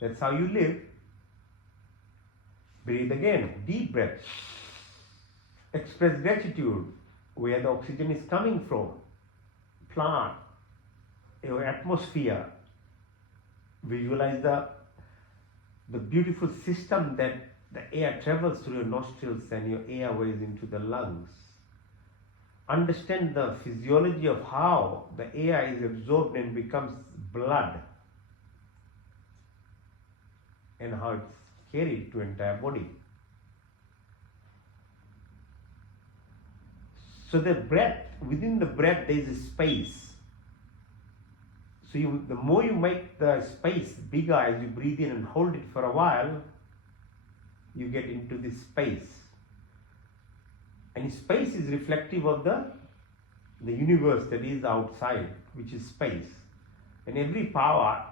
That's how you live. Breathe again, deep breath. Express gratitude where the oxygen is coming from. Plant, your atmosphere. Visualize the beautiful system that the air travels through your nostrils and your airways into the lungs. Understand the physiology of how the air is absorbed and becomes blood, and how it's carried to entire body. So the breath, within the breath there is a space. So the more you make the space bigger as you breathe in and hold it for a while, you get into this space. And space is reflective of the universe that is outside, which is space. And every power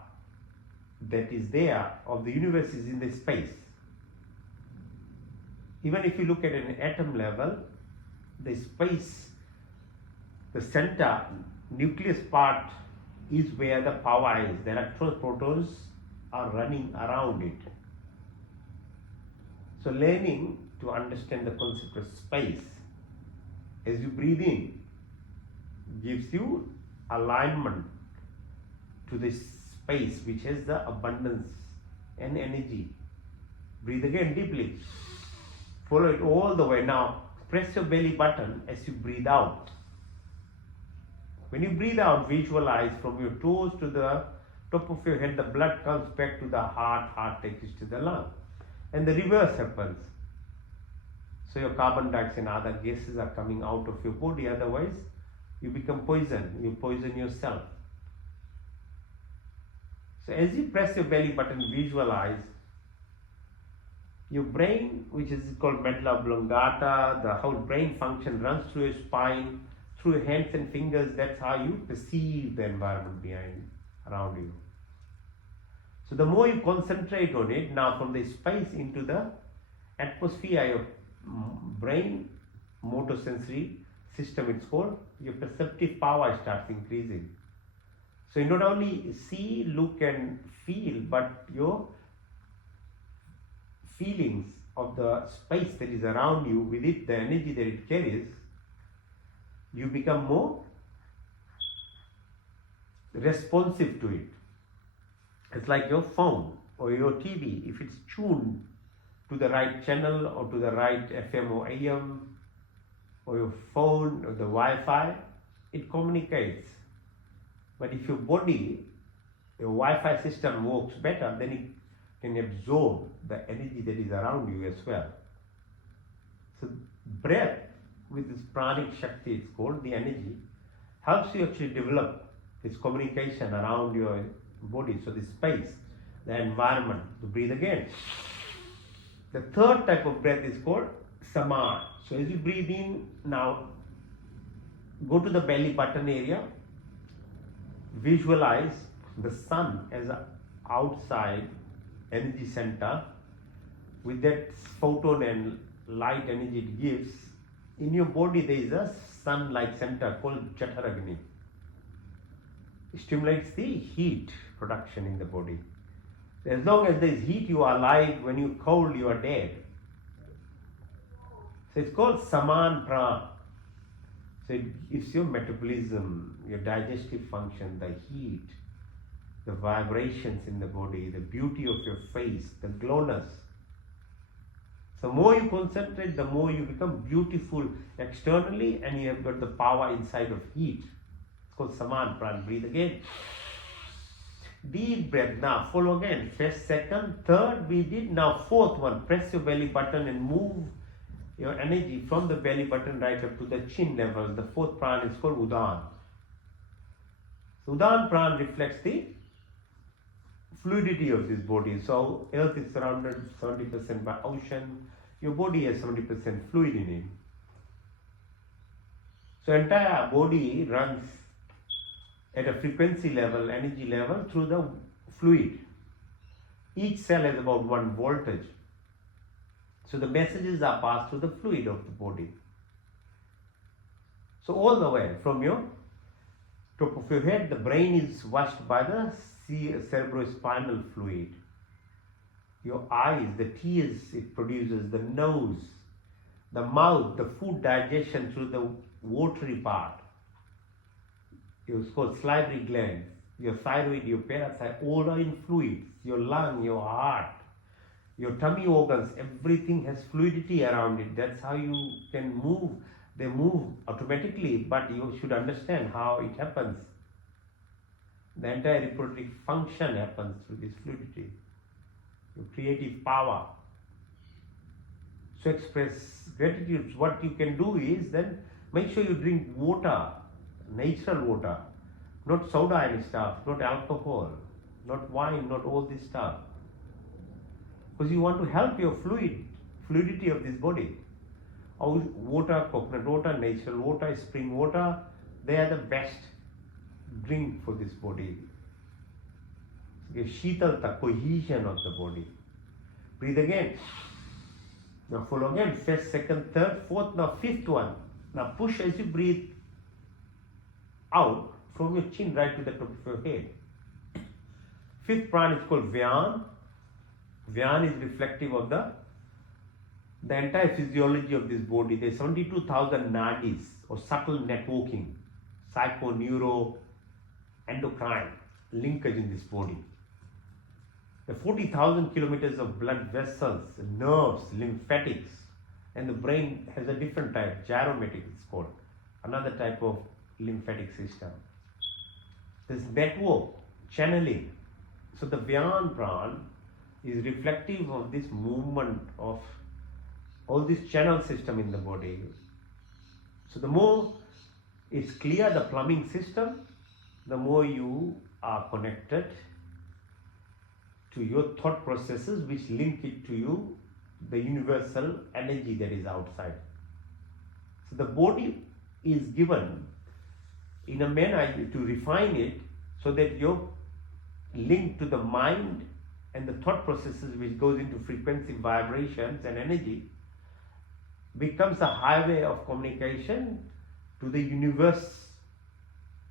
that is there of the universe is in the space. Even if you look at an atom level, the space, the center, nucleus part is where the power is. The electrons, protons are running around it. So learning to understand the concept of space as you breathe in gives you alignment to this space which has the abundance and energy. Breathe again deeply. Follow it all the way. Now press your belly button as you breathe out. When you breathe out, visualize from your toes to the top of your head, the blood comes back to the heart takes it to the lung. And the reverse happens. So your carbon dioxide and other gases are coming out of your body, otherwise you become poison, you poison yourself. So as you press your belly button, visualize your brain, which is called medulla oblongata, the whole brain function runs through your spine, through your hands and fingers. That's how you perceive the environment around you. So the more you concentrate on it, now from the space into the atmosphere, your brain motor sensory system, it's called, your perceptive power starts increasing. So you not only see, look and feel, but your feelings of the space that is around you, with it, the energy that it carries, you become more responsive to it. It's like your phone or your TV. If it's tuned to the right channel or to the right FM or AM, or your phone or the Wi-Fi, it communicates. But if your body, your Wi-Fi system works better, then it can absorb the energy that is around you as well. So breath with this pranic shakti, it's called, the energy, helps you actually develop this communication around your body. So the space, the environment, to breathe again. The third type of breath is called samad. So as you breathe in, now go to the belly button area, visualize the sun as an outside energy center. With that photon and light energy it gives, in your body there is a sun-like center called Jataragni. It stimulates the heat production in the body. As long as there is heat, you are alive. When you're cold, you are dead. So it's called Saman Pran. So it's your metabolism, your digestive function, the heat, the vibrations in the body, the beauty of your face, the glowness. So more you concentrate, the more you become beautiful externally, and you have got the power inside of heat. It's called Saman Pran. Breathe again. Deep breath. Now follow again. First, second, third we did. Now fourth one. Press your belly button and move your energy from the belly button right up to the chin level. The fourth pran is called Udan. So Udan pran reflects the fluidity of this body. So earth is surrounded 70% by ocean. Your body has 70% fluid in it. So entire body runs at a frequency level, energy level through the fluid. Each cell has about 1 voltage. So the messages are passed through the fluid of the body. So all the way from your top of your head, the brain is washed by the cerebrospinal fluid. Your eyes, the tears it produces, the nose, the mouth, the food digestion through the watery part. It's called salivary glands. Your thyroid, your parasite, all are in fluids. Your lung, your heart, your tummy organs, everything has fluidity around it. That's how you can move. They move automatically, but you should understand how it happens. The entire reproductive function happens through this fluidity. Your creative power. So express gratitude. What you can do is then make sure you drink water, natural water, not soda and stuff, not alcohol, not wine, not all this stuff. Because you want to help your fluidity of this body. Water, coconut water, natural water, spring water, they are the best drink for this body. Give Shitalta, cohesion of the body. Breathe again. Now follow again. First, second, third, fourth, now fifth one. Now push as you breathe out from your chin right to the top of your head. Fifth pran is called Vyan. Vyan is reflective of the entire physiology of this body. There are 72,000 nadis or subtle networking, psycho, neuro, endocrine linkage in this body. The 40,000 kilometers of blood vessels, nerves, lymphatics, and the brain has a different type, gyromatic it's called, another type of lymphatic system. This network, channeling. So the Vyan Pran is reflective of this movement of all this channel system in the body. So the more it's clear the plumbing system, the more you are connected to your thought processes which link it to you, the universal energy that is outside. So the body is given in a manner to refine it so that you're linked to the mind and the thought processes which goes into frequency, vibrations and energy becomes a highway of communication to the universe.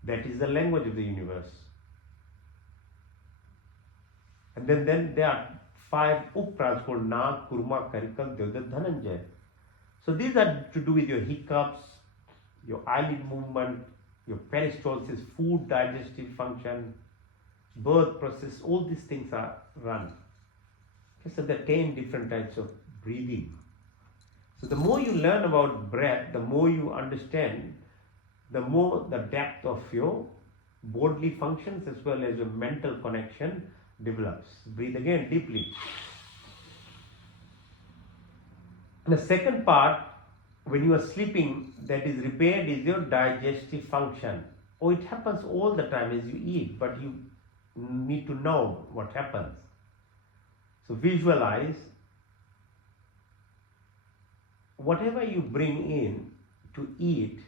That is the language of the universe. And then there are 5 upprans called Nag, Kurma, Karikal, Devdat, Dhananjay. So these are to do with your hiccups, your eyelid movement, your peristalsis, food digestive function, birth process, all these things are run. Okay, so there are 10 different types of breathing. So the more you learn about breath, the more you understand, the more the depth of your bodily functions as well as your mental connection develops. Breathe again deeply. The second part, when you are sleeping, that is repaired is your digestive function. Oh, it happens all the time as you eat, but you need to know what happens. So visualize whatever you bring in to eat,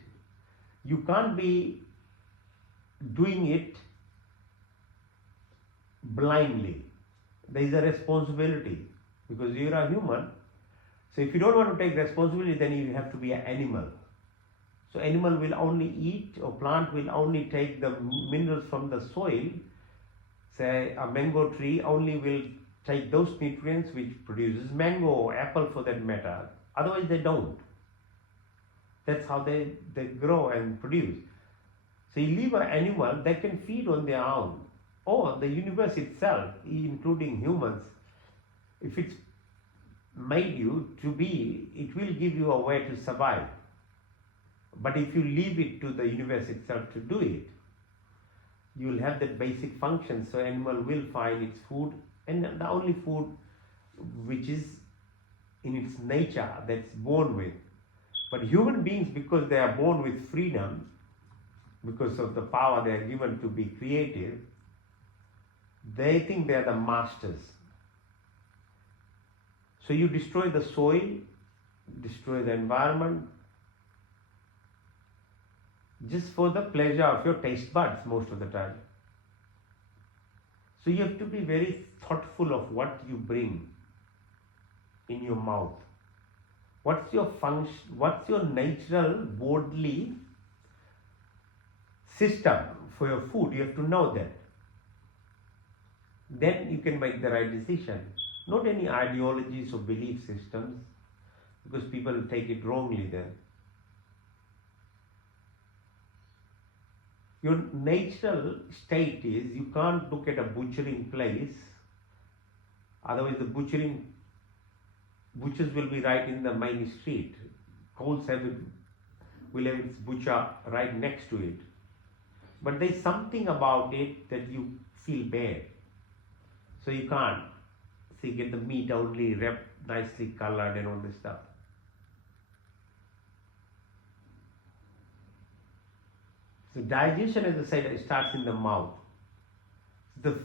you can't be doing it blindly. There is a responsibility because you are a human. So if you don't want to take responsibility, then you have to be an animal. So animal will only eat, or plant will only take the minerals from the soil. Say a mango tree only will take those nutrients which produces mango or apple for that matter. Otherwise they don't. That's how they grow and produce. So you leave an animal that can feed on their own. Or the universe itself, including humans, if it's made you to be, it will give you a way to survive. But if you leave it to the universe itself to do it, you will have that basic function. So animal will find its food, and the only food which is in its nature that's born with. But human beings, because they are born with freedom, because of the power they are given to be creative, they think they are the masters. So you destroy the soil, destroy the environment, just for the pleasure of your taste buds most of the time. So you have to be very thoughtful of what you bring in your mouth. What's your function, what's your natural bodily system for your food? You have to know that. Then you can make the right decision. Not any ideologies or belief systems, because people take it wrongly then. Your natural state is, you can't look at a butchering place, otherwise the butchers will be right in the main street. Coles will have its butcher right next to it. But there's something about it that you feel bad. So you can't. So you get the meat only wrapped, nicely colored and all this stuff. So digestion, as I said, it starts in the mouth. The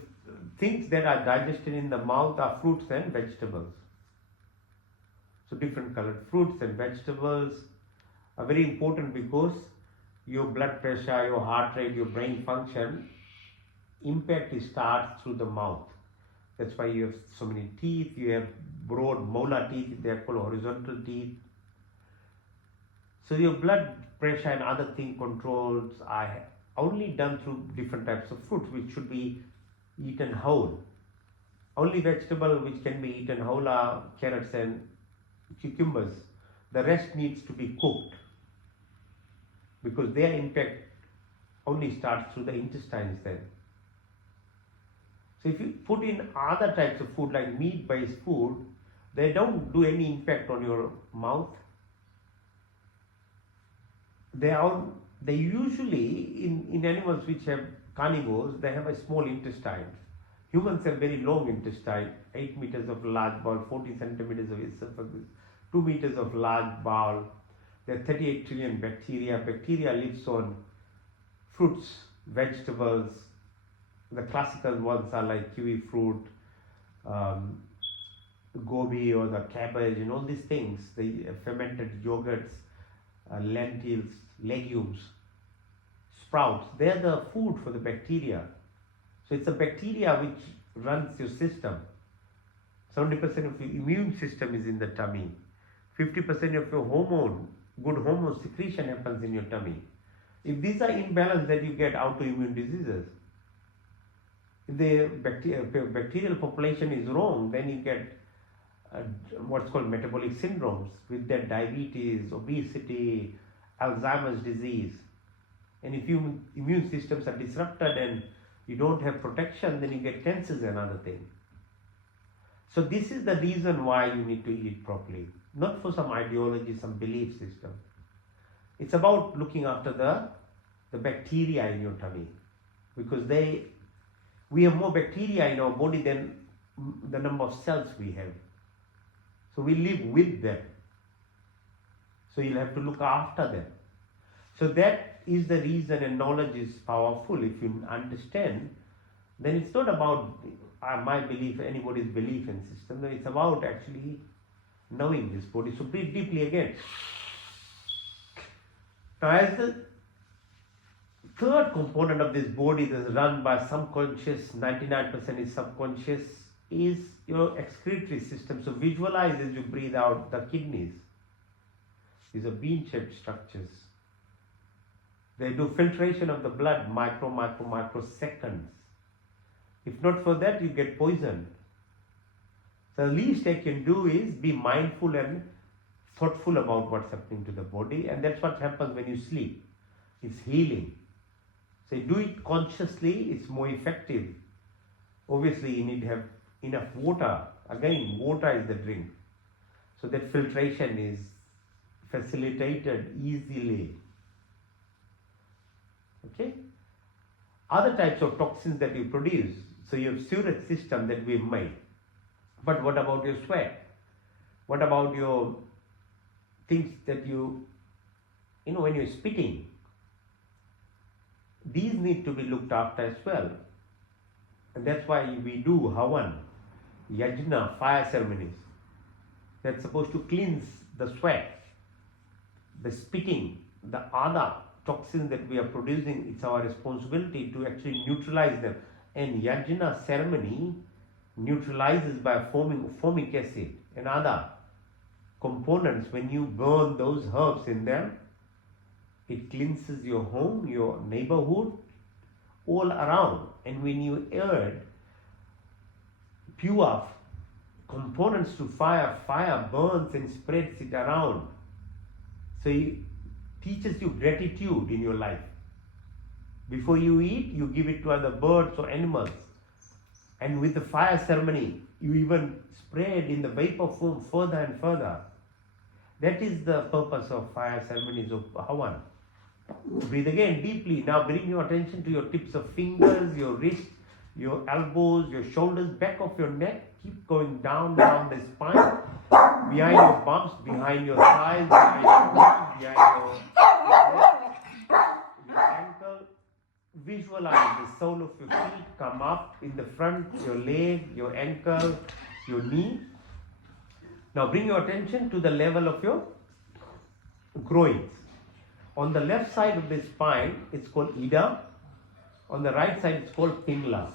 things that are digested in the mouth are fruits and vegetables. So different colored fruits and vegetables are very important, because your blood pressure, your heart rate, your brain function, impact starts through the mouth. That's why you have so many teeth. You have broad molar teeth, they are called horizontal teeth. So your blood pressure and other thing controls are only done through different types of fruits, which should be eaten whole. Only vegetable which can be eaten whole are carrots and cucumbers. The rest needs to be cooked, because their impact only starts through the intestines then. So if you put in other types of food like meat-based food, they don't do any impact on your mouth. They usually, in animals which have carnivores, they have a small intestine. Humans have very long intestine, 8 meters of large bowel, 40 centimeters of esophagus, 2 meters of large bowel. There are 38 trillion bacteria. Bacteria lives on fruits, vegetables. The classical ones are like kiwi fruit, gobi or the cabbage and all these things, the fermented yogurts, lentils, legumes, sprouts. They are the food for the bacteria. So it's the bacteria which runs your system. 70% of your immune system is in the tummy. 50% of your good hormone secretion happens in your tummy. If these are imbalanced, then you get autoimmune diseases. If the bacterial population is wrong, then you get what's called metabolic syndromes, with that diabetes, obesity, Alzheimer's disease. And if your immune systems are disrupted and you don't have protection, then you get cancers and other things. So this is the reason why you need to eat properly, not for some ideology, some belief system. It's about looking after the bacteria in your tummy, because we have more bacteria in our body than the number of cells we have. So we live with them. So you'll have to look after them. So that is the reason, and knowledge is powerful. If you understand, then it's not about my belief, anybody's belief in system. It's about actually knowing this body. So breathe deeply again. Now, as the third component of this body that is run by subconscious, 99% is subconscious, is your excretory system. So visualize as you breathe out the kidneys. These are bean-shaped structures. They do filtration of the blood microseconds. If not for that, you get poisoned. So the least I can do is be mindful and thoughtful about what's happening to the body, and that's what happens when you sleep. It's healing. So you do it consciously, it's more effective. Obviously, you need to have enough water. Again, water is the drink. So that filtration is facilitated easily. Okay? Other types of toxins that you produce. So you have sewage system that we've made. But what about your sweat? What about your things that when you're spitting? These need to be looked after as well. And that's why we do Havan, Yajna, fire ceremonies. That's supposed to cleanse the sweat, the spitting, the other toxins that we are producing. It's our responsibility to actually neutralize them. And Yajna ceremony neutralizes by forming formic acid and other components. When you burn those herbs in them, it cleanses your home, your neighborhood, all around. And when you add pure components to fire, fire burns and spreads it around. So it teaches you gratitude in your life. Before you eat, you give it to other birds or animals. And with the fire ceremony, you even spread in the vapor form further and further. That is the purpose of fire ceremonies of Havan. Breathe again deeply. Now bring your attention to your tips of fingers, your wrists, your elbows, your shoulders, back of your neck. Keep going down the spine, behind your bumps, behind your thighs, behind your knees, behind your ankle. Visualize the sole of your feet come up in the front, your leg, your ankle, your knee. Now bring your attention to the level of your groins. On the left side of the spine, it's called Ida. On the right side, it's called Pingla.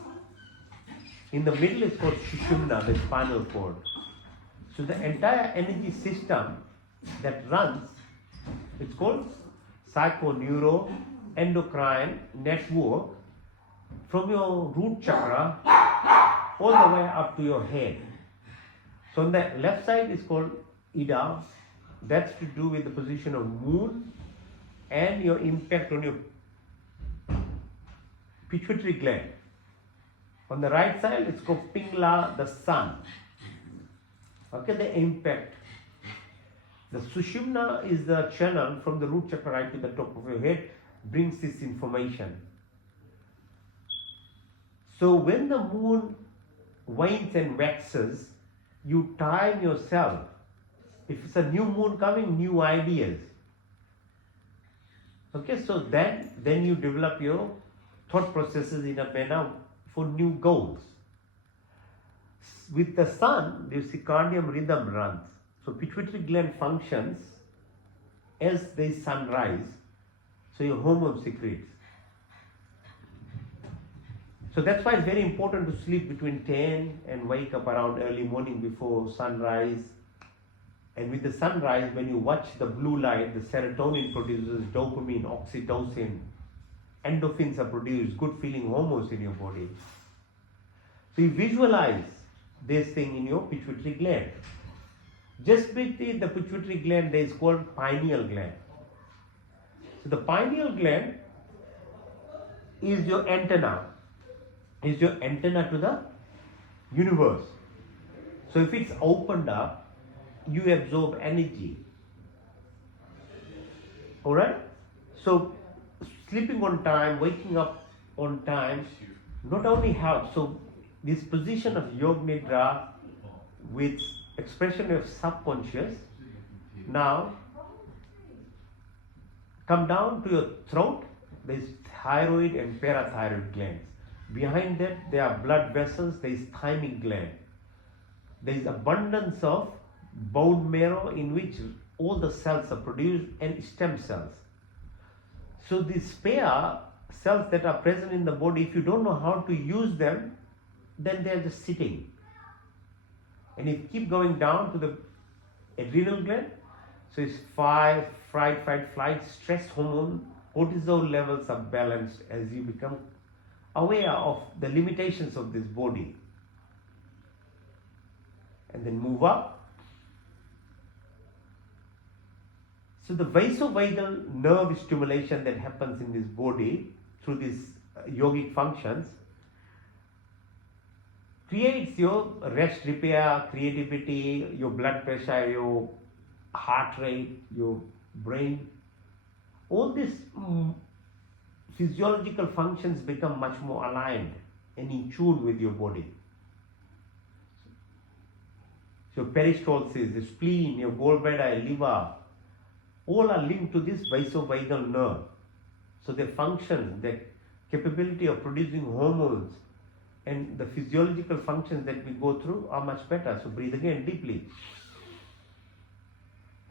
In the middle, it's called Sushumna, the spinal cord. So the entire energy system that runs, it's called psycho-neuro endocrine network from your root chakra all the way up to your head. So on the left side is called Ida. That's to do with the position of moon and your impact on your pituitary gland. On the right side, it's called Pingla, the sun. Okay, the impact. The Sushumna is the channel from the root chakra right to the top of your head, brings this information. So when the moon wanes and waxes, you time yourself. If it's a new moon coming, new ideas. Okay, so then you develop your thought processes in a manner for new goals. With the sun, the circadian rhythm runs. So pituitary gland functions as the sunrise. So your hormone secretes. So that's why it's very important to sleep between 10 and wake up around early morning before sunrise. And with the sunrise, when you watch the blue light, the serotonin produces dopamine, oxytocin, endorphins are produced, good feeling hormones in your body. So you visualize this thing in your pituitary gland. Just beneath the pituitary gland, there is called pineal gland. So the pineal gland is your antenna. Is your antenna to the universe. So if it's opened up, you absorb energy. Alright? So sleeping on time, waking up on time not only helps. So this position of Yoga Nidra with expression of subconscious, now come down to your throat. There is thyroid and parathyroid glands. Behind that there are blood vessels, there is thymic gland. There is abundance of bone marrow in which all the cells are produced and stem cells. So these spare cells that are present in the body, if you don't know how to use them, then they are just sitting. And if you keep going down to the adrenal gland, so it's fight, flight, stress hormone, cortisol levels are balanced as you become aware of the limitations of this body. And then move up. So the vasovagal nerve stimulation that happens in this body through these yogic functions creates your rest, repair, creativity, your blood pressure, your heart rate, your brain. All these physiological functions become much more aligned and in tune with your body. So peristalsis, the spleen, your gallbladder, liver, all are linked to this vasovagal nerve. So their function, their capability of producing hormones and the physiological functions that we go through are much better. So breathe again deeply.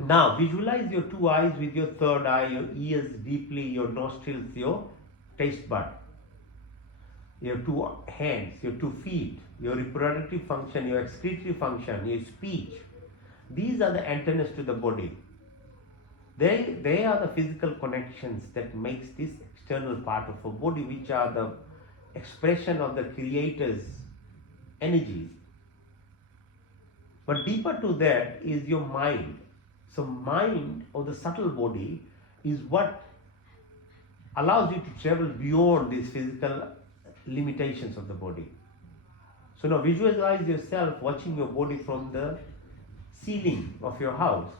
Now visualize your two eyes with your third eye, your ears deeply, your nostrils, your taste bud, your two hands, your 2 feet, your reproductive function, your excretory function, your speech. These are the antennas to the body. They are the physical connections that makes this external part of our body, which are the expression of the Creator's energies. But deeper to that is your mind. So mind, or the subtle body, is what allows you to travel beyond these physical limitations of the body. So now visualize yourself watching your body from the ceiling of your house.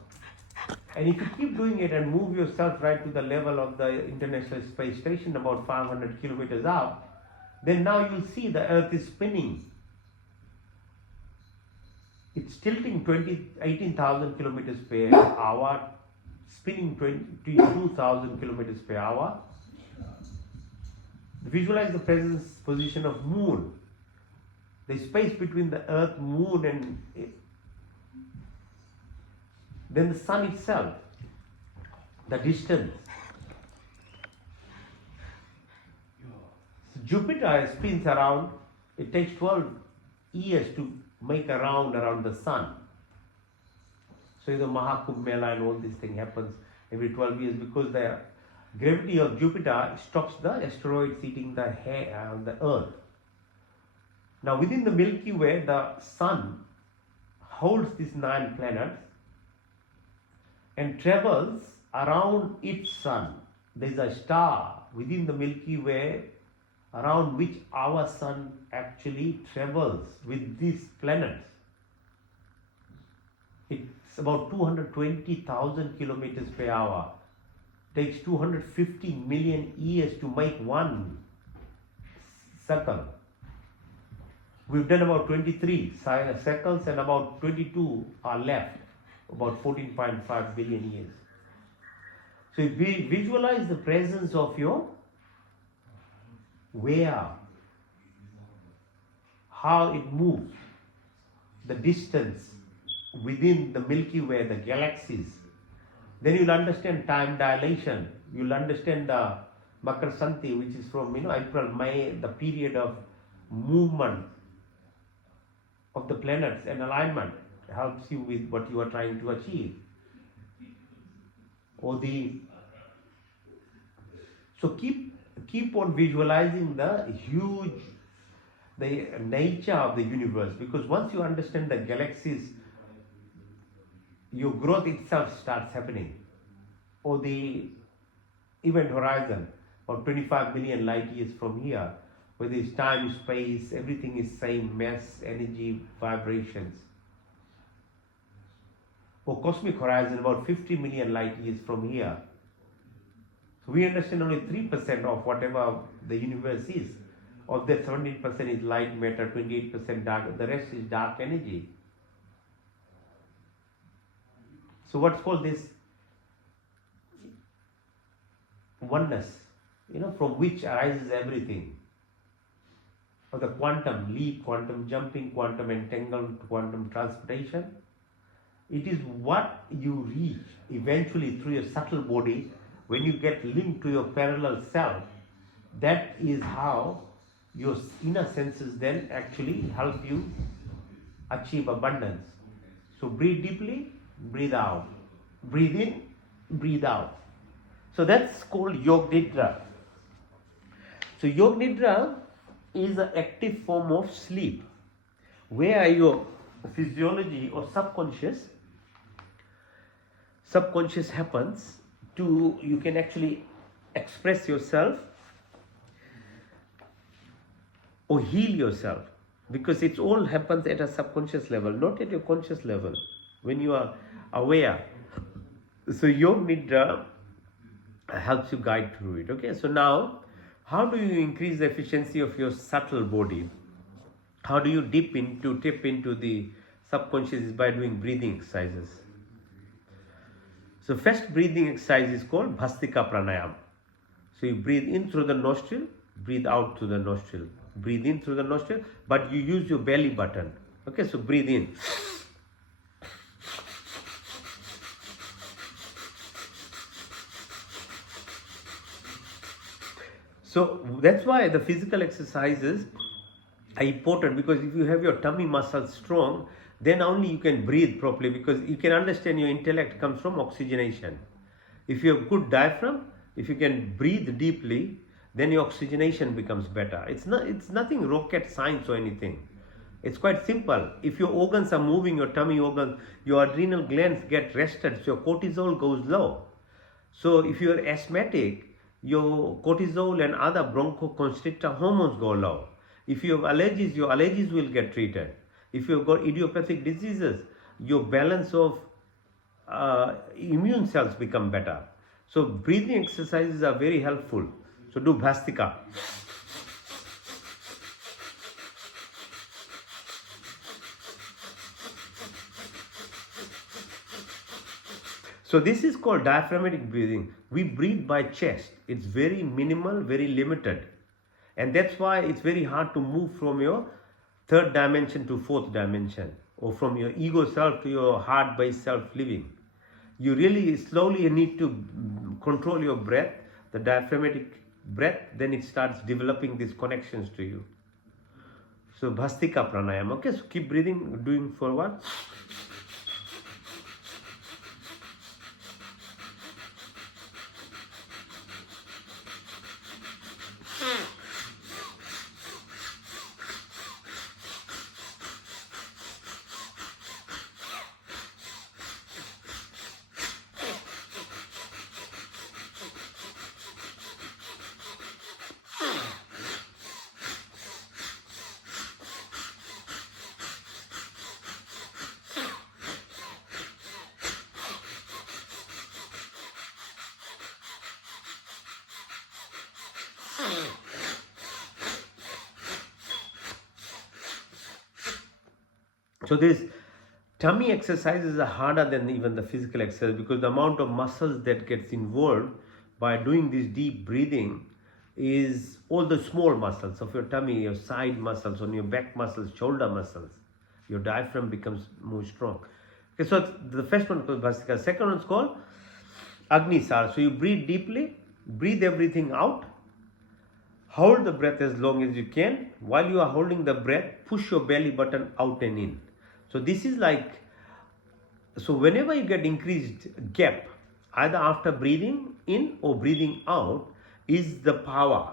And if you keep doing it and move yourself right to the level of the International Space Station, about 500 kilometers up, then now you'll see the Earth is spinning. It's tilting 18,000 kilometers per hour, spinning 22,000 kilometers per hour. Visualize the presence position of moon. The space between the Earth, moon, and then the sun itself, the distance. Jupiter spins around, it takes 12 years to make a round around the sun. So the Mahakumbh Mela and all this thing happens every 12 years because the gravity of Jupiter stops the asteroids hitting the Earth. Now within the Milky Way, the sun holds these 9 planets and travels around its sun. There is a star within the Milky Way around which our sun actually travels with these planets. It's about 220,000 kilometers per hour. Takes 250 million years to make one circle. We've done about 23 circles and about 22 are left, about 14.5 billion years. So if we visualize the presence of your where, how it moves, the distance within the Milky Way, the galaxies, then you'll understand time dilation. You'll understand the Makar Santi, which is from April, May, the period of movement of the planets and alignment helps you with what you are trying to achieve. So keep on visualizing the nature of the universe, because once you understand the galaxies, your growth itself starts happening. Or the event horizon, about 25 million light years from here, where there is time, space, everything is same, mass, energy, vibrations. Or cosmic horizon, about 50 million light years from here. So we understand only 3% of whatever the universe is. Of that, 17% is light matter, 28% dark, the rest is dark energy. So what's called this oneness, from which arises everything. Or the quantum leap, quantum jumping, quantum entanglement, quantum transportation. It is what you reach eventually through your subtle body when you get linked to your parallel self. That is how your inner senses then actually help you achieve abundance. So breathe deeply, breathe out. Breathe in, breathe out. So that's called Yoga Nidra. So Yoga Nidra is an active form of sleep where your physiology or subconscious subconscious happens to, you can actually express yourself or heal yourself, because it all happens at a subconscious level, not at your conscious level when you are aware. So Yog Nidra helps you guide through it. Okay, so now how do you increase the efficiency of your subtle body? How do you tap into the subconscious? Is by doing breathing exercises. So first breathing exercise is called Bhastika Pranayam. So you breathe in through the nostril, breathe out through the nostril. Breathe in through the nostril, but you use your belly button. Okay, so breathe in. So that's why the physical exercises are important, because if you have your tummy muscles strong, then only you can breathe properly, because you can understand your intellect comes from oxygenation. If you have good diaphragm, if you can breathe deeply, then your oxygenation becomes better. It's nothing rocket science or anything. It's quite simple. If your organs are moving, your tummy organs, your adrenal glands get rested, so your cortisol goes low. So if you are asthmatic, your cortisol and other bronchoconstrictor hormones go low. If you have allergies, your allergies will get treated. If you have got idiopathic diseases, your balance of immune cells become better. So breathing exercises are very helpful. So do Bhastika. So this is called diaphragmatic breathing. We breathe by chest. It's very minimal, very limited. And that's why it's very hard to move from your third dimension to fourth dimension, or from your ego self to your heart-based self-living. You really slowly need to control your breath, the diaphragmatic breath, then it starts developing these connections to you. So Bhastika Pranayam. Okay, so keep breathing, doing forward. So these tummy exercises are harder than even the physical exercise, because the amount of muscles that gets involved by doing this deep breathing is all the small muscles of your tummy, your side muscles, on your back muscles, shoulder muscles. Your diaphragm becomes more strong. Okay, so the first one is called Bhastika. Second one is called Agnisar. So you breathe deeply, breathe everything out. Hold the breath as long as you can. While you are holding the breath, push your belly button out and in. So this is like, so whenever you get increased gap, either after breathing in or breathing out, is the power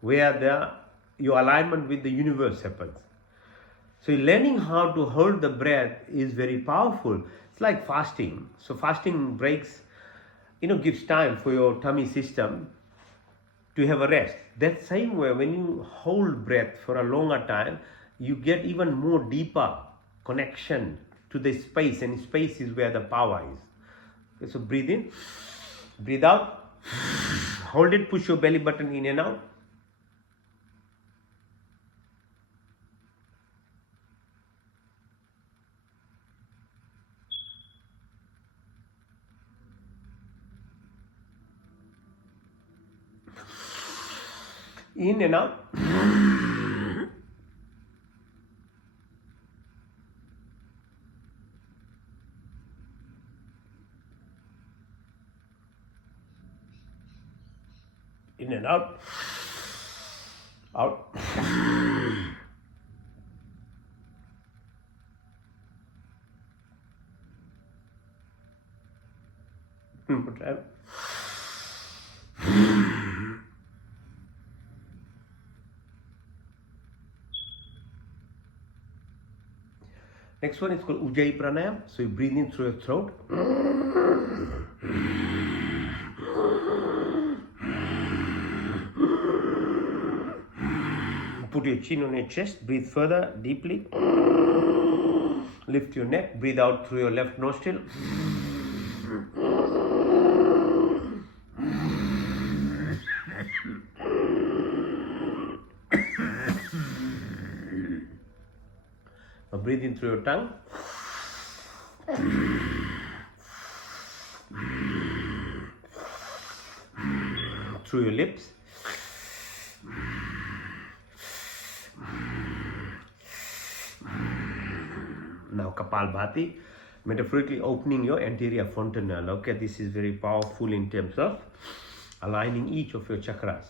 where your alignment with the universe happens. So learning how to hold the breath is very powerful. It's like fasting. So fasting breaks, gives time for your tummy system to have a rest. That same way, when you hold breath for a longer time, you get even more deeper connection to the space, and space is where the power is. Okay, so breathe in, breathe out, hold it, push your belly button in and out. In and out. In and out. Out. Put that. Next one is called Ujjayi Pranayam. So you breathe in through your throat. Put your chin on your chest, breathe further, deeply. Lift your neck, breathe out through your left nostril. Now breathe in through your tongue. Through your lips. Now Kapalbhati, metaphorically opening your anterior fontanelle. Okay, this is very powerful in terms of aligning each of your chakras.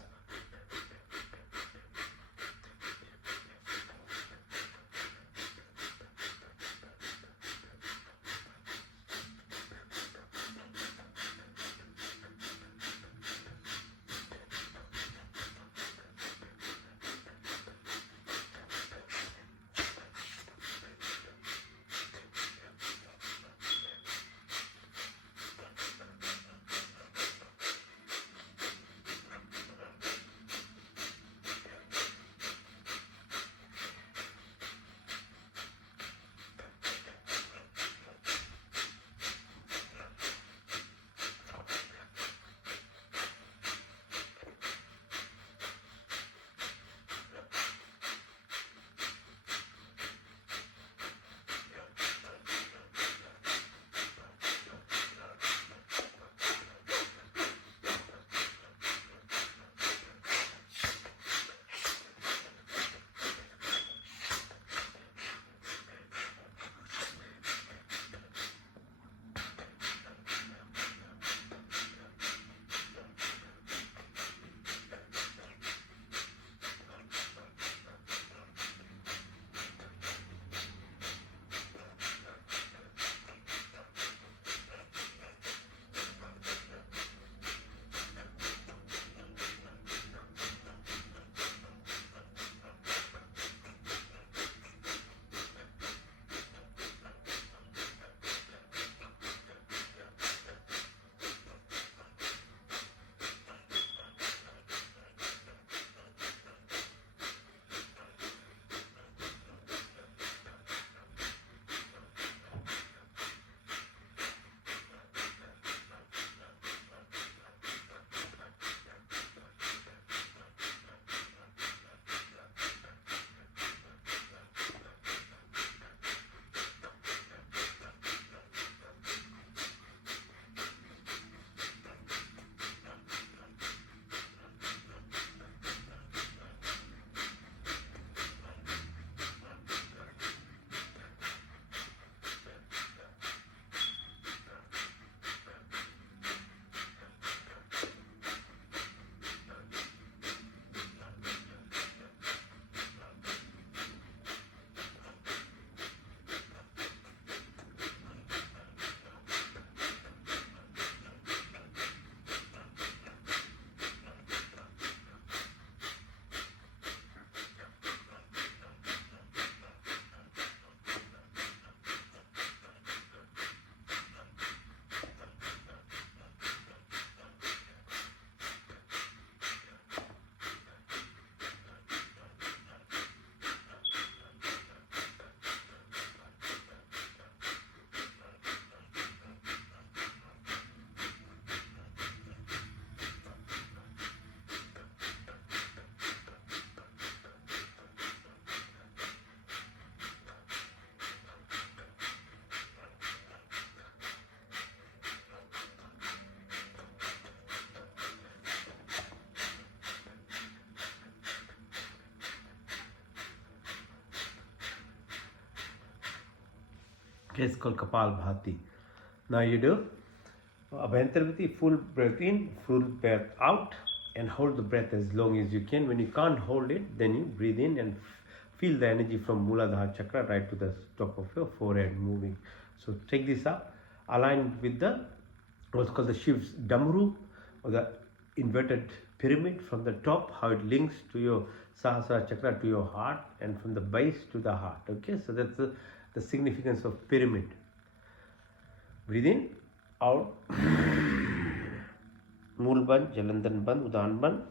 It's called Kapalbhati. Now you do Abhyantarvati, full breath in, full breath out, and hold the breath as long as you can. When you can't hold it, then you breathe in and feel the energy from Muladhara chakra right to the top of your forehead moving. So take this up, align with the what's called the Shiv's Damru, or the inverted pyramid from the top, how it links to your Sahasrara chakra to your heart, and from the base to the heart. Okay, so the significance of pyramid. Breathe in, out. मूल बंद, जलंधर बंद, उदान बंद.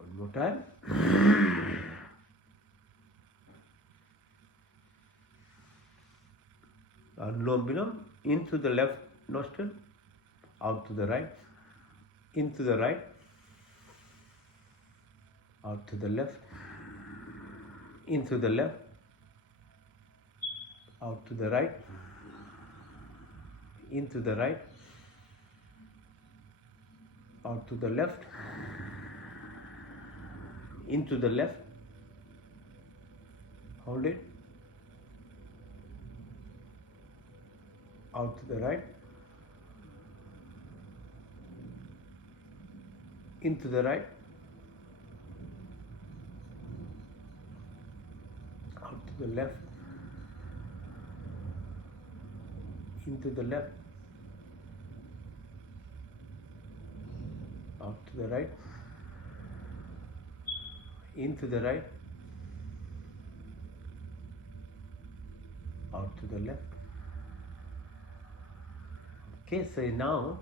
One more time. Anulom Vilom, in through the left nostril, out to the right, in to the right, out to the left, in through the left, out to the right, in to the right, out to the left, into the left, hold it, out to the right, into the right, out to the left, into the left, out to the right, into the right, out to the left. Okay, so now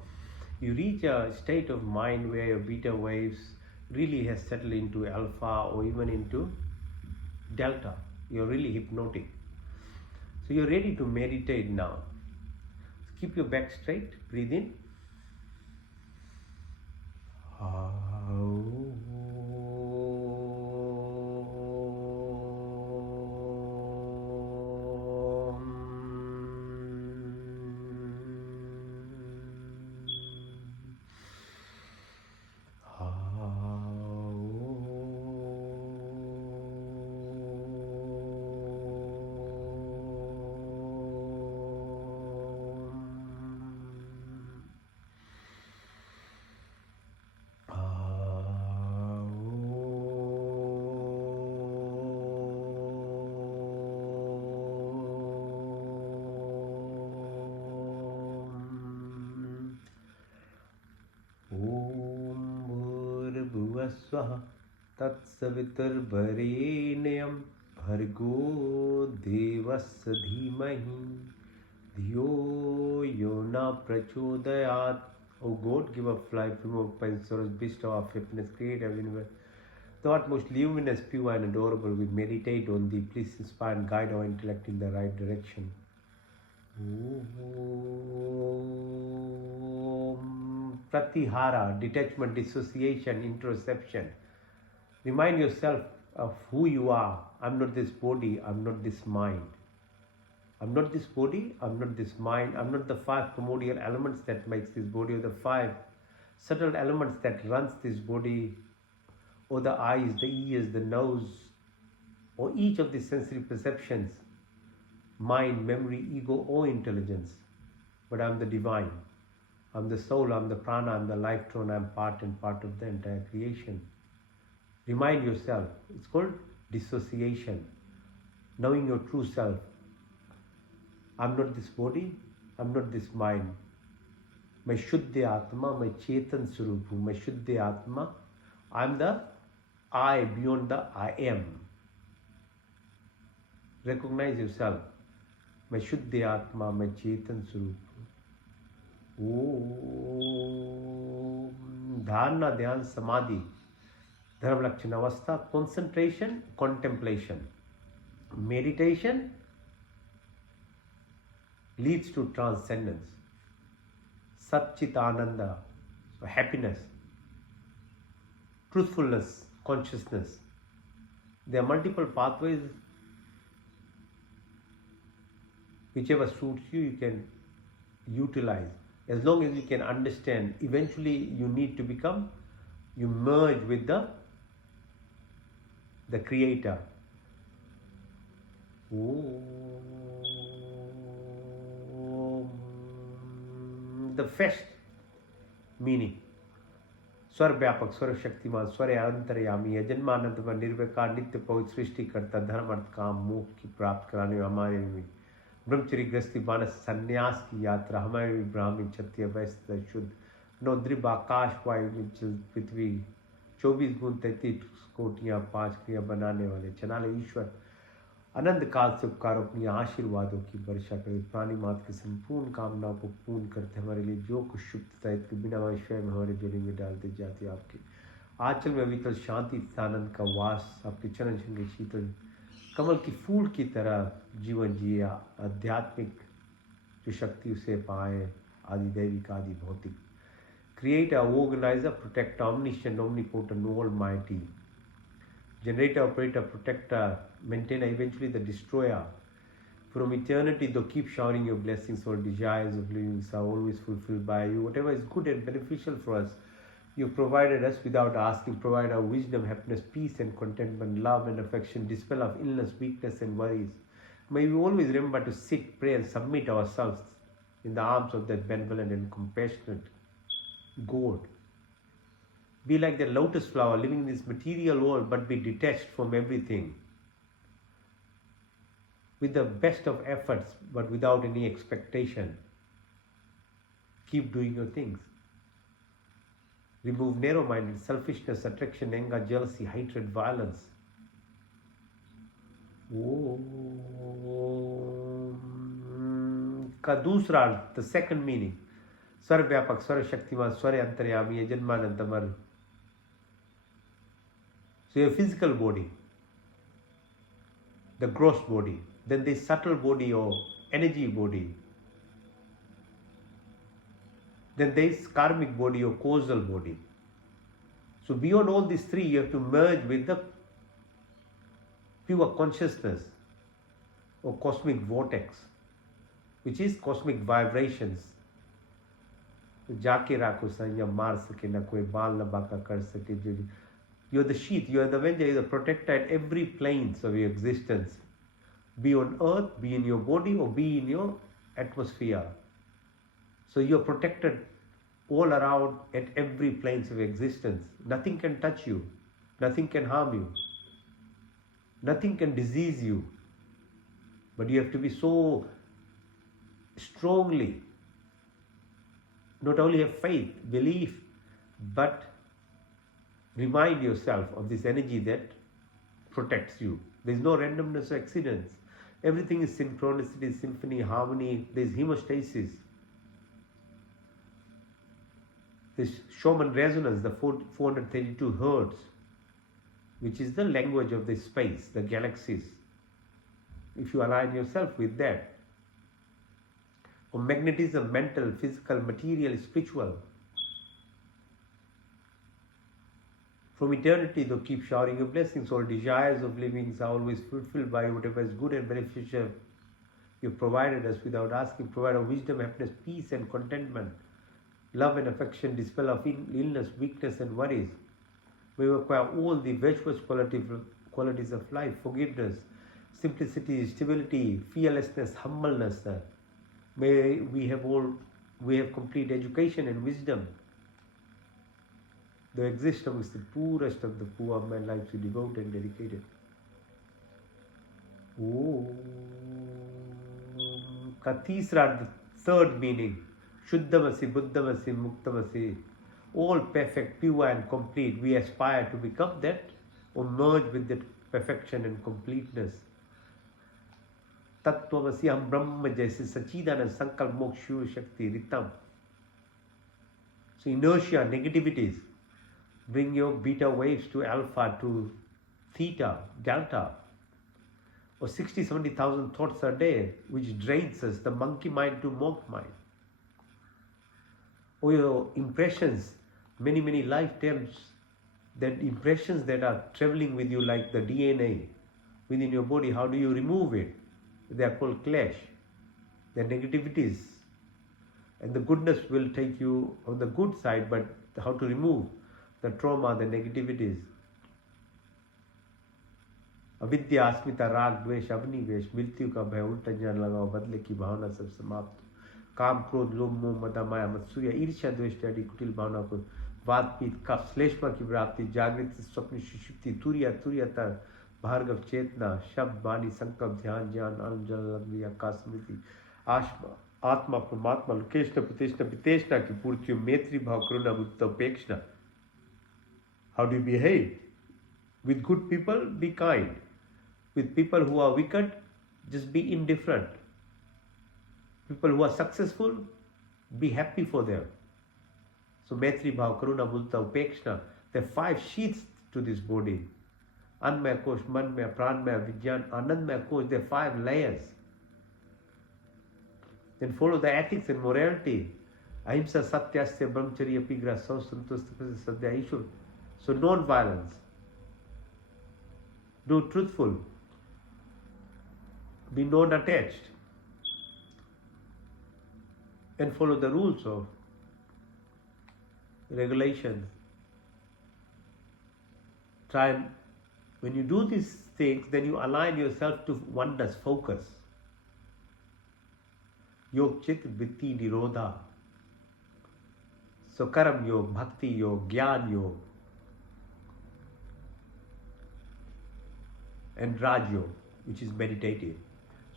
you reach a state of mind where your beta waves really has settled into alpha or even into delta. You're really hypnotic. So you're ready to meditate now. Keep your back straight, breathe in. स्वः तत्सवितुर्वरेण्यं भर्गो देवस्य धीमहि धियो यो न प्रचोदयात्. O God, give up life, remove pain, sorrows, bestow of happiness, create a universe. Thou art most luminous, pure and adorable. We meditate on thee. Please inspire and guide our intellect in the right direction. Pratihara, detachment, dissociation, introspection. Remind yourself of who you are. I'm not this body, I'm not this mind. I'm not this body, I'm not this mind, I'm not the 5 primordial elements that makes this body, or the 5 subtle elements that runs this body, or the eyes, the ears, the nose, or each of the sensory perceptions, mind, memory, ego, or intelligence. But I'm the divine. I'm the soul, I'm the prana, I'm the life throne, I'm part and part of the entire creation. Remind yourself. It's called dissociation. Knowing your true self. I'm not this body, I'm not this mind. मैं शुद्ध आत्मा, मैं चेतन स्वरूप हूँ. मैं शुद्ध आत्मा. I'm the I beyond the I am. Recognize yourself. मैं शुद्ध आत्मा, मैं चेतन स्वरूप हूँ. ओम धारणा, ध्यान, समाधि, धर्म लक्षण अवस्था, concentration, contemplation, meditation leads to transcendence, Satchit Ananda, so happiness, truthfulness, consciousness. There are multiple pathways. Whichever suits you, you can utilize. As long as you can understand, eventually you need to become, you merge with the Creator. Om the first meaning. स्वर व्यापक, स्वर शक्तिमान, स्वर अंतर्यामी, जन्मानंद में निर्विकार, नित्य पवित्र, सृष्टि करता, धर्म अर्थ काम मोक्ष की प्राप्त कराने हमारे भी ब्रह्मचर्य गृहस्थी मानस संन्यास की यात्रा हमारे भी ब्राह्मण क्षत्रिय वैश्य शुद्ध नौद्रिब आकाश वायु पृथ्वी 24 गुण 33 कोटियां 5 क्रिया बनाने वाले चनाले ईश्वर अनंत काल से उपकार अपनी आशीर्वादों की वर्षा करे, प्राणी मात्र की संपूर्ण कामनाओं को पूर्ण करते हमारे लिए जो कुछ शुभता है इसके बिना हमारे स्वयं हमारे जोड़ी में डालते जाते आपके आंचल में अभी तक शांति आनंद का वास, आपके चरण छंगे शीतल कमल की फूल की तरह जीवन जिए, आध्यात्मिक जो शक्ति उसे पाए, आदि दैविक आदि भौतिक. Creator, organizer, protector, omniscient, omnipotent, almighty. Generator, operator, protector, maintainer, eventually the destroyer. From eternity, though keep showering your blessings, all desires of living are always fulfilled by you. Whatever is good and beneficial for us, you provided us without asking. Provide our wisdom, happiness, peace and contentment, love and affection, dispel of illness, weakness and worries. May we always remember to sit, pray and submit ourselves in the arms of that benevolent and compassionate God. Be like the lotus flower living in this material world but be detached from everything. With the best of efforts but without any expectation. Keep doing your things. Remove narrow-minded, selfishness, attraction, anger, jealousy, hatred, violence. का दूसरा अर्थ, the second meaning, स्वर व्यापक, स्वर शक्तिमान, स्वर अंतर्यामी, जन्मानंद अमर. So your physical body, the gross body, then the subtle body or energy body, then there is karmic body or causal body. So beyond all these three, you have to merge with the pure consciousness or cosmic vortex, which is cosmic vibrations. जाके राखो संयम, मार सके ना कोई बाल न बाका कर सके. जो you are the sheath, you are the avenger, you are the protector at every planes of your existence. Be on earth, be in your body or be in your atmosphere. So you are protected all around at every planes of existence. Nothing can touch you. Nothing can harm you. Nothing can disease you. But you have to be so strongly, not only have faith, belief, but remind yourself of this energy that protects you. There is no randomness or accidents. Everything is synchronicity, symphony, harmony. There is hemostasis. This Schumann resonance, the 432 hertz, which is the language of the space, the galaxies. If you align yourself with that, or magnetism, mental, physical, material, spiritual. From eternity, though keep showering your blessings, all desires of livings are always fulfilled by whatever is good and beneficial. You provided us without asking. Provide us wisdom, happiness, peace and contentment, love and affection, dispel of illness, weakness and worries. May we acquire all the virtuous qualities of life, forgiveness, simplicity, stability, fearlessness, humbleness. May we have complete education and wisdom. Though exist amongst the poorest of the poor, my life to devote and dedicated. का तीसरा, the third meaning, Shuddhamasi, Buddhamasi, Muktamasi, all perfect, pure and complete. We aspire to become that or merge with that perfection and completeness. Tattvamasi, Ham Brahma Jaisi, Sachidanand, Sankalp, Moksha, Shakti, Ritam. So inertia, negativities, bring your beta waves to alpha, to theta, delta, or 60, 70,000 thoughts a day, which drains us, the monkey mind to monk mind. Or your impressions, many, many lifetimes, that impressions that are traveling with you like the DNA within your body, how do you remove it? They are called clash. They are negativities. And the goodness will take you on the good side, but how to remove the trauma, the negativities. अविद्या, अस्मिता, राग, द्वेष, अवनिवेश, मृत्यु का भय, उल्टा ज्ञान लगाओ, बदले की भावना सब समाप्त. काम क्रोध लोभ मोह मद माया मत्सर्य ईर्ष्या द्वेष आदि कुटिल भावना को वात पीत कफ श्लेष्मा की प्राप्ति जागृति स्वप्न सुषुप्ति तुर्य तुर्यता भार्गव चेतना शब्द वाणी संकल्प ध्यान ज्ञान आनंद जल अग्नि आकाश स्मृति आत्मा आत्मा परमात्मा लोकेशना प्रतिष्ठा वितेष्णा की पूर्ति मैत्री भाव करुणा मुक्ता उपेक्षणा. How do you behave? With good people, be kind. With people who are wicked, just be indifferent. People who are successful, be happy for them. So Maitri Bhav, Karuna, Mudita, Upekshna, there are 5 sheaths to this body. Anmaya Kosh, Manmaya, Pranmaya, Vijnan, Anandmaya Kosh, there are 5 layers. Then follow the ethics and morality. Ahimsa, Satyasya, Brahmacharya, Apigra, Sausantustha, Sadhya, Ishur. So non-violence. Do truthful. Be non-attached. And follow the rules of regulations. Try and, when you do these things, then you align yourself to oneness, focus. Yog Chit Vritti Nirodha. So Karam Yog, Bhakti Yog, Gyan Yog, and Raj Yog, which is meditative.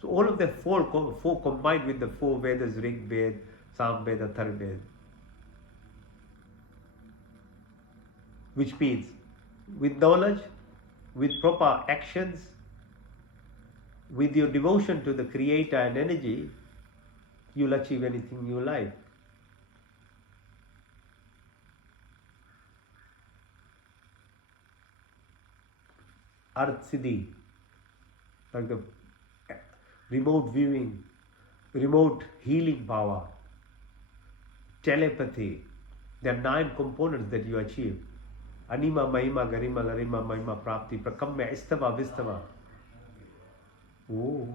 So all of the four combined with the 4 Vedas, Rig Ved, Sam Veda, Atharva Veda, which means with knowledge, with proper actions, with your devotion to the Creator and energy, you'll achieve anything you like. Arth Siddhi, like the remote viewing, remote healing power, telepathy. There are 9 components that you achieve. Anima, Mahima, Garima, Larima, Mahima, Prapti, Prakamya, Istava, Vistava. Oh.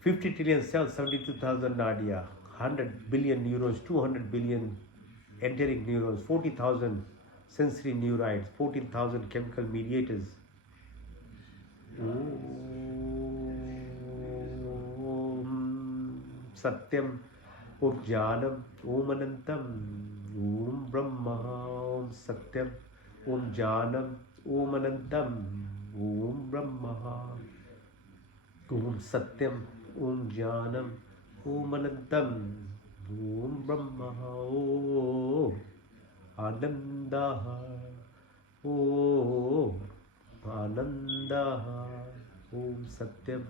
50 trillion cells, 72,000 nadia, 100 billion neurons, 200 billion enteric neurons, 40,000 sensory neurites, 14,000 chemical mediators. Om Satyam, Om Jnanam, Om Anantam, Om Brahma, Om Satyam, Om Jnanam, Om Anantam, Om Brahma, Om Satyam, Om Jnanam, Om Anantam, Om Brahma, Om Ananda, Om Ananda, Om Satyam.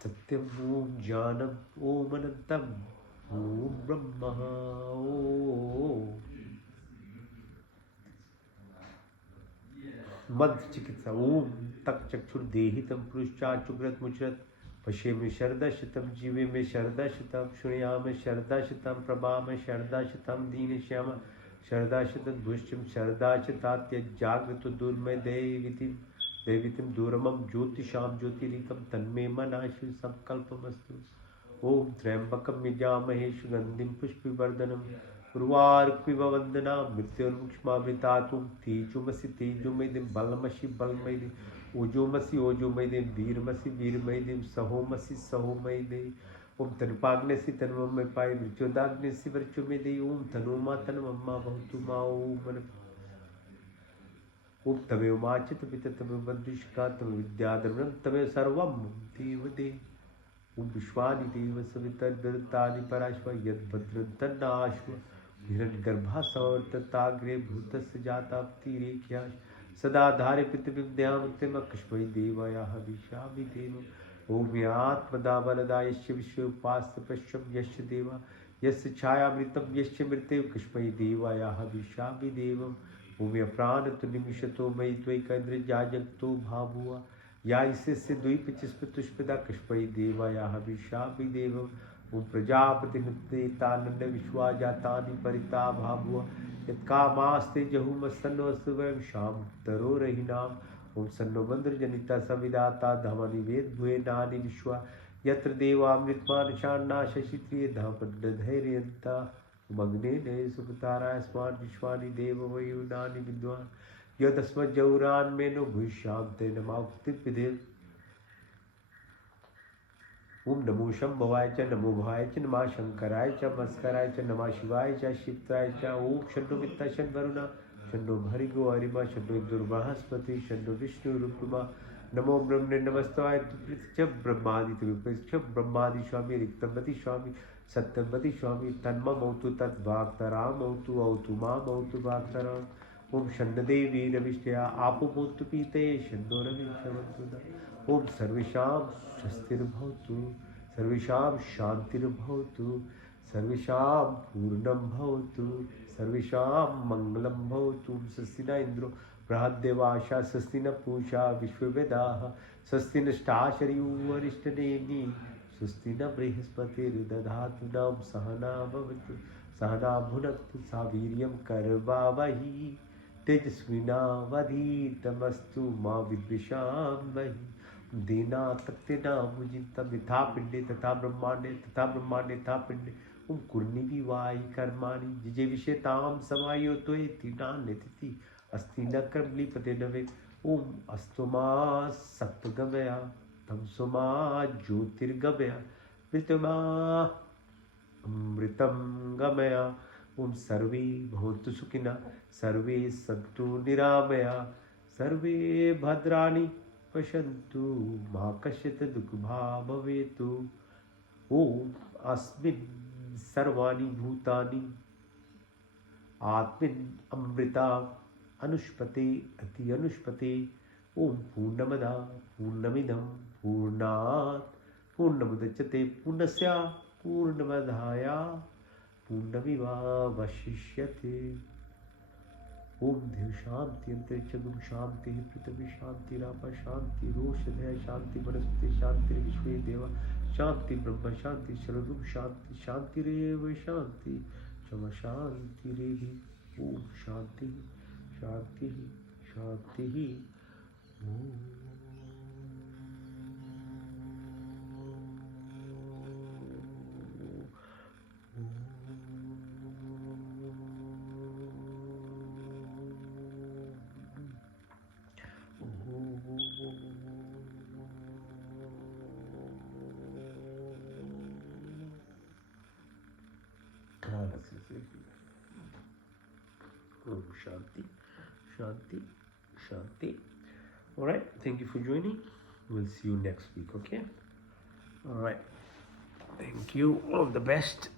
Satyam, Om Jnanam, Om Anantam, Om Brahma, Om मध्य चिकित्सा. ओम तक चक्षुर्देहितम पुरुषाचुग्रत मुचरत पशे में शरदाशतम जीवे में शरदाशतम शुणया में शरदाशतम प्रभा में शरदाशतम दीन श्याम शरदाशत भुष्यम शरदाशतात्य जागृत दुर्मय देवितिम दूरमम ज्योतिषाम ज्योतिरिकम तन्मे मनाशु संकल्पमस्तु. ओम त्र्यंबकम यजामहे सुगंधिम पुष्पवर्धनम उर्वारुक्मिव वंदना मृत्युर्मुक्ष्मामृतातुम तेजुमसि तेजुमयदिम बलमसि बलमयदिम ओजोमसि ओजोमयदिम वीरमसि वीरमयदिम सहोमसि सहोमयदिम. ओम तनुपाग्नेसि तनुमय पाय मृत्युदाग्नेसि वर्चुमेदि. ओम तनुमा तनुमम्मा भवतु मा. ओम तमेव माचित पित तमेव बंधुष्का तमेव विद्याधर्मं तमेव सर्वं देवदे. ओम विश्वानि देव सवितर्दतानि पराश्व यद्भद्रं तन्नाश्व हिरण्यगर्भा सवर्तताग्रे भूतस्य जाताप्तिरेख्या सदा धारे पितृविद्यामृतिम कश्मै देवाया हविषामि देवम्. ओम यात्मदा बलदा यस्य विश्वोपास्य पश्यं यस्य देवा यस्य छायामृतं यस्य मृत्युः कश्मै देवाया हविषामि देवम्. ओम यप्राणतु निमिषतो मयि त्वैकैन्द्रजाजगतो भाभुवा या इससे द्वीपचिस्पतुष्पदा कश्मै देवाया हविषामि देवम्. ओम प्रजापति नुत्तेतानन्द विश्वाजातानि परिता भाभुवा यत्कामास्ते जहुमसन्नो वयं शाम तरो रहिनाम. ओम सन्नो बंद्र जनिता सविदाता धमनि वेद भुए नानि विश्वा यत्र देवामृतमानशान्ना शशित्रिय धापड्डधैर्यन्ता मग्ने नये सुपतारा स्मार्ट विश्वानि देव वयुनानि विद्वान् यदस्मज्जौरान्मेनो भूष्यां ते नमाक्तिपिधे ओम नमो शंभवाय च नमो भवाय च नमः शंकराय च मस्कराय च नमः शिवाय च शिवाय च ओम शन्नो मित्ता शन्वरुणा शन्नो भर्गो अरिमा शन्नो दुर्वाहस्पति शन्नो विष्णु रूपमा नमो ब्रह्मणे नमस्ताय च ब्रह्मादित्य ब्रह्मादि स्वामी रिक्तमति स्वामी सत्यमति स्वामी तन्मौतु तद्वाक्तरामौतु औतु मामौतु वाक्तराम ओम शन्नदेवी रविष्टया आपोमोतु पीते शन्नो रविशवन्तु ओम सर्वेषां स्वस्तिर्भवतु सर्वेषां शान्तिर्भवतु सर्वेषां पूर्णं भवतु सर्वेषां मङ्गलं भवतु स्वस्ति न इन्द्रो बृहद्देवाशा स्वस्ति न पूषा विश्ववेदाः स्वस्ति नष्टाशर्युवरिष्ठनेमि स्वस्ति न बृहस्पतिर्दधातु नः सहना भवतु सहना भुनक्तु सा वीर्यं करवावहि तेजस्विनावधीतमस्तु मा विद्विषावहि देना तक्तेना मुजितं यथा पिंडे तथा ब्रह्मांडे तथा पिंडे ओम कुर्निवि वाई कर्माणि जिजे विषेताम समायो तो तिथि अस्ति न कर्मलिपते नवे ओम अस्तुमा सत्वगमया तमसुमा ज्योतिर्गमया मृतमा अमृतं गमया ओम सर्वे भवन्तु सुखिनः सर्वे सन्तु निरामया सर्वे भद्राणि पश्यन्तु मा कश्चित् दुःखभाग् भवेत् ओम अस्मिन् सर्वाणि भूतानि आत्मिन् अमृता अनुष्पते अति अनुष्पते ओम पूर्णमदा पूर्णमिदं पूर्णात् पूर्णमुदच्यते पूर्णस्य पूर्णमदाय पूर्णमेवावशिष्यते ओम देव शांति अंतरिक्ष शांति पृथ्वी शांति रापा शांति रोषधय शांति वनस्पति शांति विश्व देवा शांति ब्रह्म शांति सर्वगुण शांति शांतिरेव शांति क्षमा शांतिरेवि ओम शांति शांति Shanti Om Shanti, Shanti, Shanti. All right. Thank you for joining. We'll see you next week. Okay. All right. Thank you. All of the best.